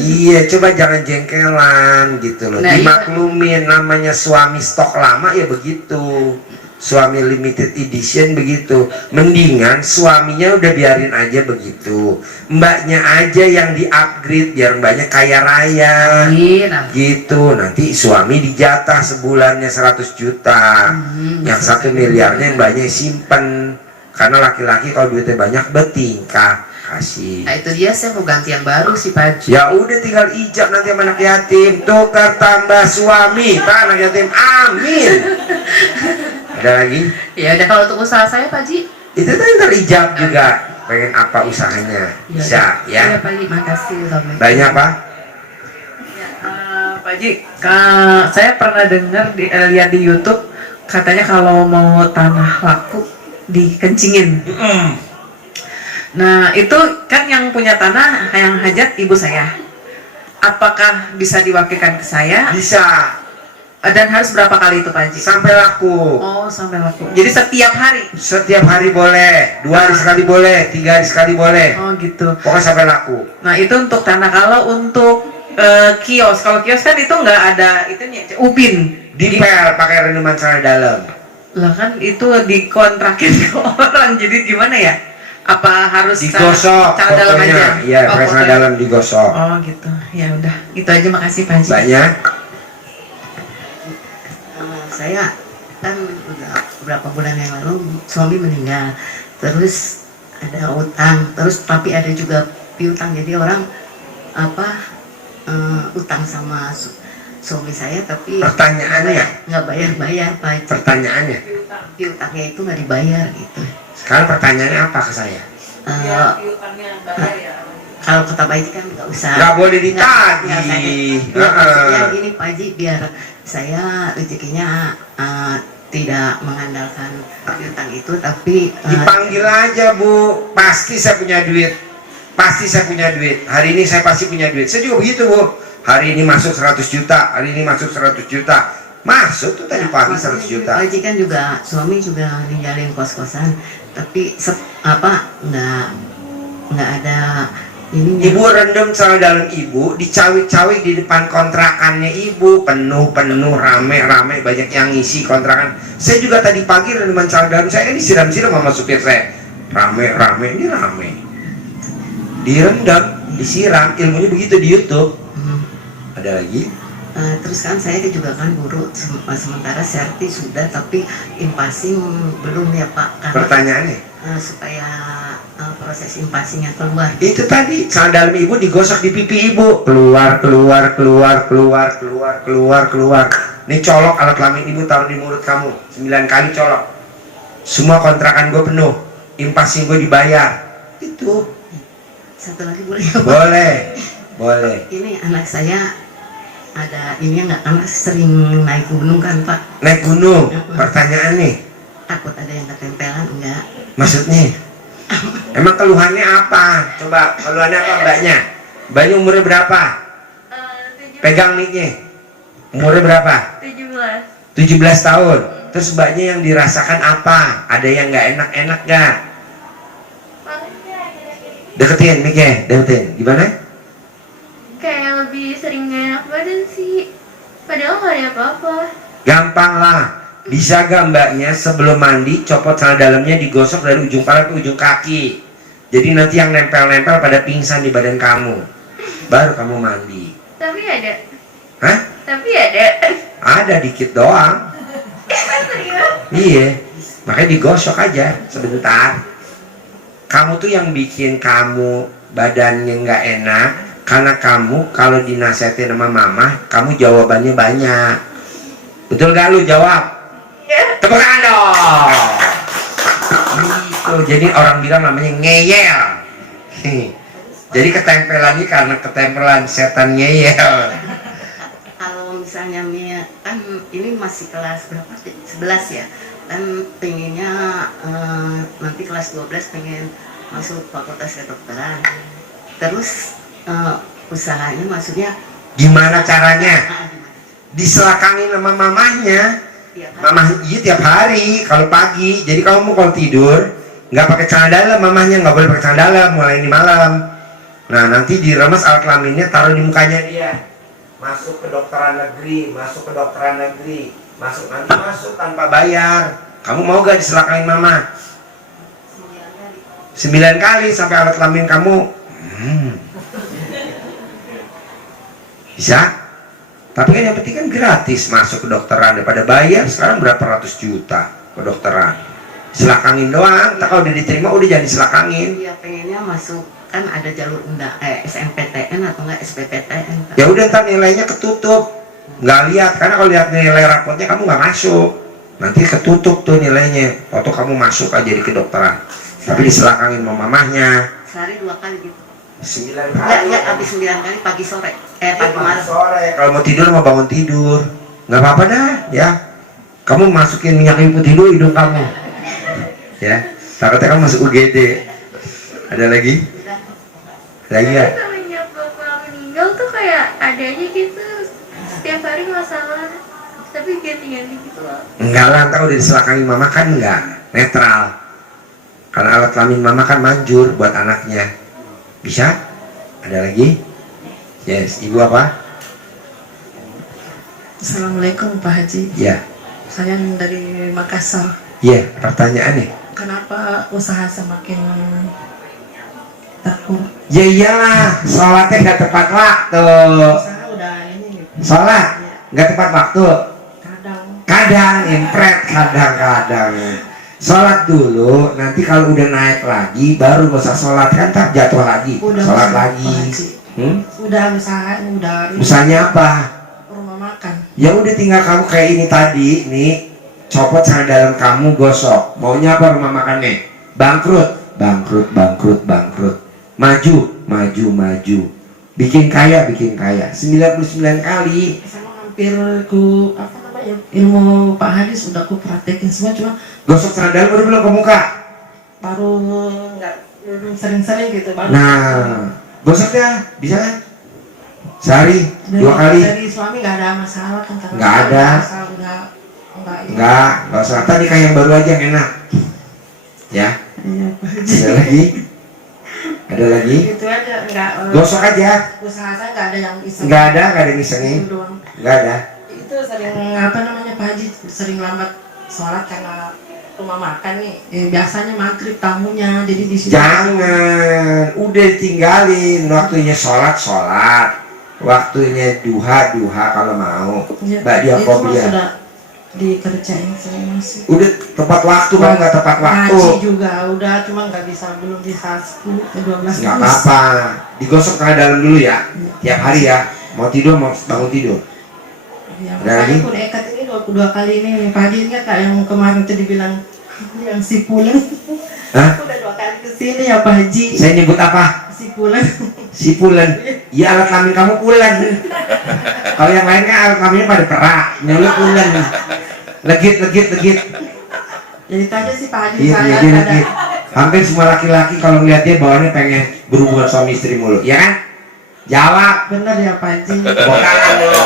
Iya, coba jangan jengkelan gitu loh. Nah, Dimaklumin, namanya suami stok lama ya begitu. Suami limited edition begitu. Mendingan suaminya udah biarin aja begitu. Mbaknya aja yang di-upgrade biar mbaknya kaya raya. Amin. Gitu. Nanti suami dijatah sebulannya 100 juta. Yang 1 miliarnya mbaknya simpen. Karena laki-laki kalau duitnya banyak bertingkah kasih. Nah itu dia saya mau ganti yang baru sih Pak Haji. Ya udah tinggal ijab nanti sama anak yatim, tukar tambah suami, Pak anak yatim, amin. Ada lagi? Ya udah kalau untuk usaha saya Pak Haji. Itu tadi tinggal ijab juga. Pengen apa usahanya? Bisa ya. Iya Pak Haji, makasih. Banyak Pak? Pak Haji, saya pernah dengar lihat di YouTube katanya kalau mau tanah laku dikencingin. Nah itu kan yang punya tanah yang hajat ibu saya. Apakah bisa diwakilkan ke saya? Bisa. Dan harus berapa kali itu Pak Haji? Sampai laku. Oh sampai laku. Jadi setiap hari? Setiap hari boleh, 2 hari sekali boleh, 3 hari sekali boleh. Oh gitu. Pokoknya sampai laku. Nah itu untuk tanah. Kalau untuk kios, kalau kios kan itu nggak ada itunya, ubin. Dipel pakai rendaman celana dalam. Lah kan itu dikontrakin ke orang, jadi gimana ya? Apa harus Digosok cara dalam aja? fotonya, iya, Oh, pakai celana fotonya. dalam digosok. Oh gitu, ya udah, itu aja, makasih Pak Haji. Banyak. Saya kan udah beberapa bulan yang lalu suami meninggal, terus ada utang, terus tapi ada juga piutang, jadi orang utang sama suami saya tapi Pertanyaannya? nggak bayar Pak Haji. Pertanyaannya? Piutangnya itu nggak dibayar gitu. Sekarang pertanyaannya apa ke saya? Kalau kata Pak Haji kan nggak usah. Nggak boleh Nggak ditagih. usah. Ya, maksudnya gini Pak Haji, biar saya rezekinya tidak mengandalkan piutang itu, tapi Dipanggil aja Bu, pasti saya punya duit. Pasti saya punya duit. Hari ini saya pasti punya duit. Saya juga begitu Bu. Hari ini masuk 100 juta, hari ini masuk 100 juta. Masuk tuh tadi pagi 100 juta. Pak Haji kan juga suami juga ninggalin kos-kosan, tapi nggak ada ini. Ibu rendam celana dalam ibu, dicawik-cawik di depan kontrakannya ibu, penuh rame banyak yang ngisi kontrakan. Saya juga tadi pagi rendaman celana dalam saya disiram-siram sama supir saya. Rame, ini rame. Direndam, disiram, ilmunya begitu di YouTube. Ada lagi? Terus kan saya juga kan guru, sementara serti sudah tapi impasing belum ya Pak. Karena Pertanyaannya? supaya proses impasinya keluar. Itu tadi celana dalam ibu digosok di pipi ibu, keluar. Ini colok alat kelamin ibu taruh di mulut kamu 9 kali colok. Semua kontrakan gue penuh, impasi gue dibayar. Itu. Satu lagi boleh? Boleh. Ini anak saya ada ini nggak, karena sering naik gunung kan Pak. Naik gunung. Pertanyaan nih. Takut ada yang ketempelan enggak? Maksudnya? Emang keluhannya apa? Coba keluhannya apa mbaknya? Mbaknya umurnya berapa? Pegang mic-nya. Umurnya berapa? 17 tahun. Terus mbaknya yang dirasakan apa? Ada yang nggak enak-enak gak? Deketin mic-nya, deketin. Gimana? Kayak lebih sering gak enak badan sih. Padahal gak ada apa-apa. Gampang lah. Bisa gak mbaknya sebelum mandi copot celana dalamnya digosok dari ujung kepala ke ujung kaki. Jadi nanti yang nempel-nempel pada pingsan di badan kamu. Baru kamu mandi. Tapi ada. Hah? Tapi ada. Ada dikit doang. Iya. Makanya digosok aja sebentar. Kamu tuh yang bikin kamu badannya nggak enak karena kamu kalau dinasihatin sama mama, kamu jawabannya banyak. Betul gak lu jawab? Tepuk tangan dong. Gitu. Jadi orang bilang namanya ngeyel. Jadi ketempelannya karena ketempelan setan ngeyel. Kalau misalnya Mia kan ini masih kelas berapa? 11 ya. Kan pengennya nanti kelas 12 pengen masuk fakultas kedokteran. Terus usahanya maksudnya Gimana caranya? Diselakangin sama mamahnya. Mamah iya tiap hari kalau pagi. Jadi kamu kalau tidur nggak pakai celana dalam, mamahnya nggak boleh pakai celana dalam mulai ini malam. Nah nanti diremes alat kelaminnya taruh di mukanya dia. Masuk ke kedokteran negeri, masuk ke kedokteran negeri, masuk nanti masuk tanpa bayar. Kamu mau gak diselakangin mama? 9 kali sampai alat kelamin kamu bisa. Tapi kan yang penting kan gratis masuk ke kedokteran daripada bayar. Sekarang berapa ratus juta kedokteran. Selakangin doang. Tak kalau udah diterima udah jangan diselakangin. Iya pengennya masuk kan ada jalur SMPTN atau enggak SBPTN Pak. Ya udah ntar nilainya ketutup. Nggak lihat karena kalau lihat nilai rapotnya kamu nggak masuk. Nanti ketutup tuh nilainya. Waktu kamu masuk aja di kedokteran. Tapi diselakangin sama mamahnya. Sehari 2 kali gitu. 9 kali. Enggak habis 9 kali pagi sore. Pagi malam. Sore. Kalau mau tidur mau bangun tidur. Nggak apa-apa dah ya. Kamu masukin minyak ibu putih dulu hidung kamu. Ya. Takutnya kamu masuk UGD. Ada lagi? Lagi ya? Semenjak bapak meninggal tuh kayak ada aja gitu. Setiap hari masalah. Tapi ganti-ganti gitu loh. Enggak lah, entah udah diselakangin mama kan enggak. Netral. Karena alat kelamin mama kan manjur buat anaknya. Bisa? Ada lagi? Yes, ibu apa? Assalamualaikum Pak Haji. Ya. Saya dari Makassar. Ya, pertanyaannya. Kenapa usaha semakin terpuruk? Ya iyalah, sholatnya nggak tepat waktu. Usaha udah ini. Sholat nggak tepat waktu. Kadang impret, kadang-kadang. Sholat dulu, nanti kalau udah naik lagi, baru nggak usah sholat kan, tak jatuh lagi. Udah Sholat usaha, lagi. Pak Haji. Udah usaha, udah. Usahanya apa? Rumah makan. Ya udah tinggal kamu kayak ini tadi, nih. Copot celana dalam kamu gosok. Maunya apa rumah makannya? Bangkrut, bangkrut, bangkrut, bangkrut. Maju, maju, maju. Bikin kaya, bikin kaya. 99 kali. Sama hampir ku apa namanya ilmu Pak Hadi sudah ku praktekin semua, cuma Gosok celana dalam udah belum ke muka? baru nggak belum sering-sering gitu. Baru Nah, gosok ya, bisa kan? Sehari, dari, 2 kali? dari suami nggak ada masalah kan? Karena Nggak ada. Nggak usah. Tadi kayak yang baru aja yang enak. Ya. Iya, Pak Haji. Ada lagi? Ada lagi? Gitu aja, nggak. Gosok aja. Usaha saya nggak ada yang iseng. Nggak ada yang isengin. Itu doang. Nggak ada. Itu sering apa namanya Pak Haji, sering lambat sholat karena rumah makan nih. Biasanya maghrib tamunya, jadi di situ. Jangan, udah tinggalin. Waktunya sholat, waktunya duha kalau mau. Ya, Mbak dia itu kopiah. sudah dikerjain saya masih. Udah tepat waktu kan nggak tepat waktu? Ngaji juga udah, cuma nggak bisa, belum bisa 10 ke 12 Nggak apa-apa, digosok tangan dalam dulu ya, tiap hari ya. Mau tidur mau bangun tidur. Ya, Ada lagi? makanya aku nekat ini 22 kali ini. Pagi ingat Kak yang kemarin tadi bilang yang si Pulen. Hah? Aku udah 2 kali kesini ya Pak Haji. Saya nyebut apa? Si Pulen. Si pulen. Iya, alat kelamin kamu pulen. Kalau yang lain kan alat kelaminnya pada perak, nyolu pulen. Legit. Ya itu aja sih Pak Haji, Iya, saya dia ada. legit. Hampir semua laki-laki kalau ngeliat dia bawaannya pengen berhubungan suami istri mulu, ya kan? Jawab. Bener ya Pak Haji. Bukan lo.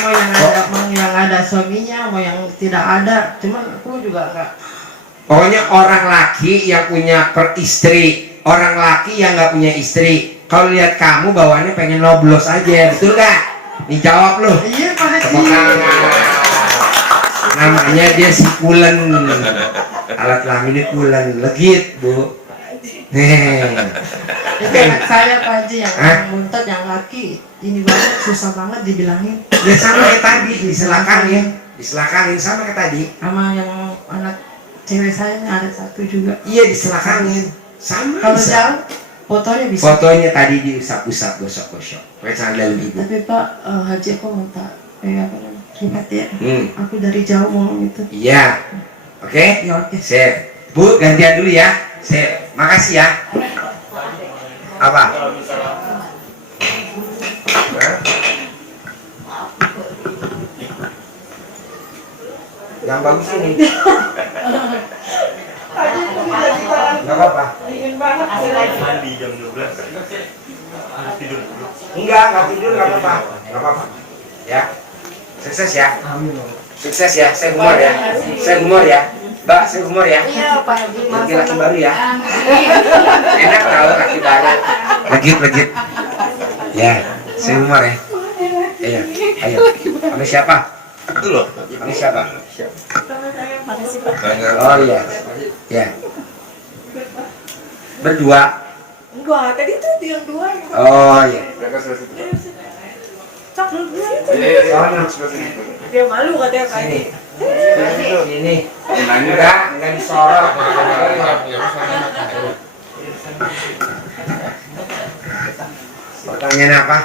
Mau yang ada suaminya, mau yang tidak ada. Cuman aku juga enggak. Pokoknya orang laki yang punya peristri, orang laki yang nggak punya istri, kalau lihat kamu bawaannya pengen noblos aja, betul gak? Nih jawab lo. Iya Pak Haji. Tepuk tangan. Namanya dia si pulen, alat kelaminnya pulen, legit bu. Itu anak saya Pak Haji yang buntet, yang laki ini banget, susah banget dibilangin. Ya sama kayak tadi, diselakangin sama kayak tadi. Sama yang anak cewek saya ada satu juga. Iya, diselakangin sama. Kalau bisa. jauh fotonya bisa. Fotonya tadi diusap-usap, gosok-gosok pakai celana dalam ibu. Tapi Pak Haji, aku minta apa namanya, lihat ya. Aku dari jauh ngomong itu. Iya. Oke? Ya oke. Sip. Bu, gantian dulu ya. Sip. Makasih ya. Apa? Hah? Yang bagus ini. Gak apa-apa. Mandi jam 12. Harus tidur dulu. Enggak tidur, gak apa-apa. Gak apa-apa. Ya. Sukses ya. Sukses ya. Saya humor ya. Mbak, saya humor ya. Iya Pak Haji. Laki-laki baru ya. Enak tahu laki baru. Legit. Ya, saya humor ya. Iya. Ayo. Sama siapa? Itu loh. Sama siapa? Oh iya. Ya. Berdua. Enggak, tadi tuh yang 2. Oh iya. Dia malu katanya Kak. Ini. Enggak disorot. Pertanyaan apa?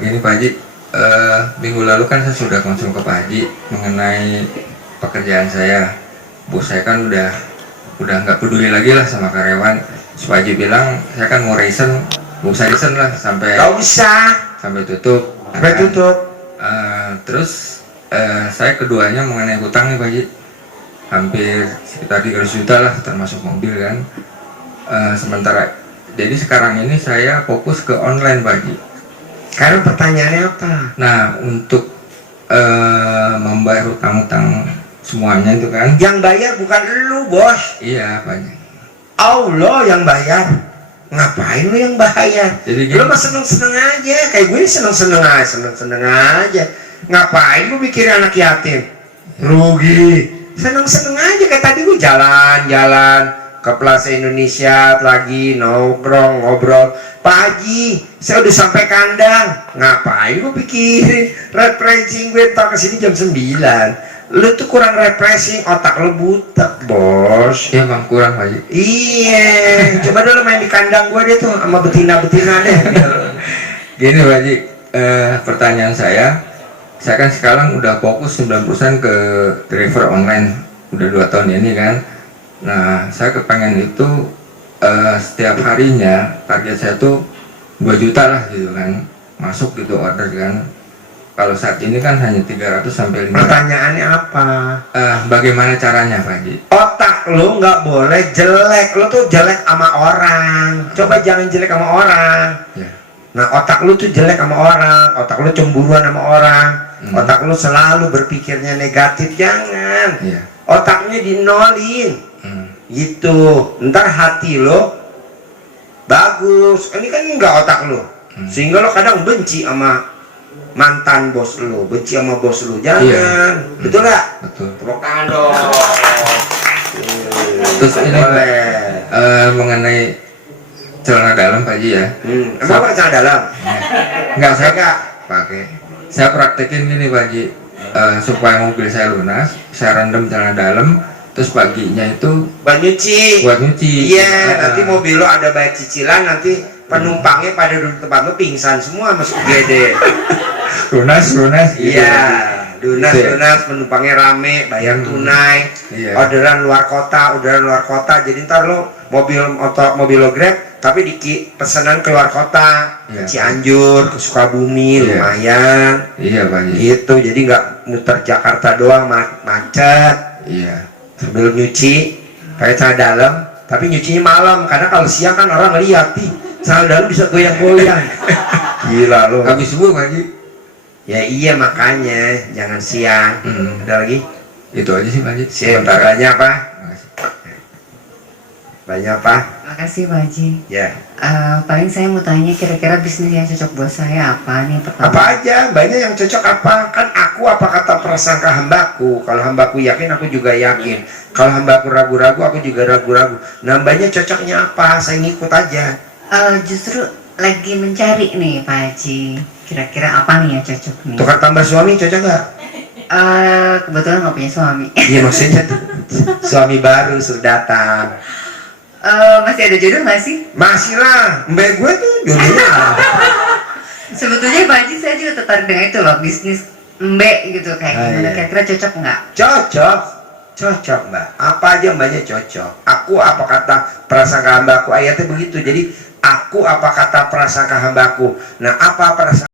Gini Pak Haji, minggu lalu kan saya sudah konsul ke Pak Haji mengenai pekerjaan saya. Bos saya kan udah nggak peduli lagi lah sama karyawan. Pak Haji bilang saya kan mau resign, nggak usah resign lah sampai tutup. Terus saya keduanya mengenai hutang nih Pak Haji, hampir sekitar 300 juta lah termasuk mobil kan. Sementara jadi sekarang ini saya fokus ke online Pak Haji. Sekarang pertanyaannya apa? Nah, untuk membayar hutang-hutang semuanya itu kan. Yang bayar bukan lu, Bos. Iya, Pak Haji. Allah yang bayar. Ngapain lu yang bayar? Jadi lu mah seneng-seneng aja. Kayak gue seneng-seneng aja. Ngapain lu mikirin anak yatim? Rugi. Seneng-seneng aja. Kayak tadi gue jalan-jalan ke Plaza Indonesia lagi ngobrol. Pak Haji, saya udah sampai kandang. Ngapain gue pikirin? Refreshing gue ntar kesini jam 9. Lu tuh kurang refreshing, otak lu butek, Bos. Iya bang, kurang Pak Haji. Iya, coba dulu main di kandang gua deh tuh sama betina-betina deh. Gini Pak Haji, pertanyaan saya kan sekarang udah fokus 90% ke driver online, udah 2 tahun ini kan. Nah, saya kepengen itu setiap harinya target saya tuh 2 juta lah gitu kan, masuk gitu order kan. Kalau saat ini kan hanya 300 sampai 500. Pertanyaannya apa? Bagaimana caranya Pak Haji? Otak lu nggak boleh jelek. Lu tuh jelek sama orang. Coba jangan jelek sama orang. Ya. Nah, otak lu tuh jelek sama orang. Otak lu cemburuan sama orang. Otak lu selalu berpikirnya negatif. Jangan. Ya. Otaknya dinolin. Gitu. Ntar hati lu bagus. Ini kan nggak otak lu. Sehingga lu kadang benci sama mantan bos lu, benci sama bos lu. Jangan. Iya. Betul gak? Betul. Tepuk tangan dong. Terus ini mengenai celana dalam Pak Haji ya. Emang pakai celana dalam? Enggak, saya nggak pakai. Saya praktekin gini Pak Haji. supaya mobil saya lunas, saya rendam celana dalam, terus paginya itu buat nyuci. buat nyuci. Iya, nanti mobil lo ada bayar cicilan, nanti penumpangnya pada duduk tempat lo pingsan semua masuk UGD. lunas gitu. Iya, lunas Gitu ya? penumpangnya rame, bayar tunai. Iya. Orderan luar kota, jadi ntar lo mobil lo Grab tapi pesanan ke luar kota, Iya. ke Cianjur, ke Sukabumi, Iya. lumayan. Iya Pak Haji. Gitu, jadi nggak muter Jakarta doang macet. Iya. Sambil nyuci pakai celana dalam, tapi nyucinya malam karena kalau siang kan orang lihat nih celana dalam bisa goyang-goyang. Gila lo. Habis subuh Pak Haji. Ya iya makanya jangan siang. Ada lagi? Itu aja sih Pak Haji. Sebentar banyak apa? Banyak apa? Makasih Pak Haji. Ya. Paling saya mau tanya kira-kira bisnis yang cocok buat saya apa nih pertama? Apa aja? Banyak yang cocok apa? Kan aku apa kata prasangka hambaku. Kalau hambaku yakin, aku juga yakin. Kalau hambaku ragu-ragu, aku juga ragu-ragu. Nambahnya cocoknya apa? Saya ngikut aja. Justru lagi mencari nih Pak Haji. Kira-kira apa nih yang cocok nih? Tukar tambah suami cocok nggak? Kebetulan nggak punya suami. Iya maksudnya tuh, suami baru sudah datang. Masih ada jodoh nggak sih? Masih lah, mbak gue tuh jodohnya. Sebetulnya Pak Haji saya juga tertarik dengan itu loh, bisnis mbak gitu kayak gimana, Iya. kira-kira cocok nggak? Cocok mbak. Apa aja mbaknya cocok. Aku apa kata prasangka hambaku, ayatnya begitu. Jadi aku apa kata prasangka hambaku. Nah apa prasangka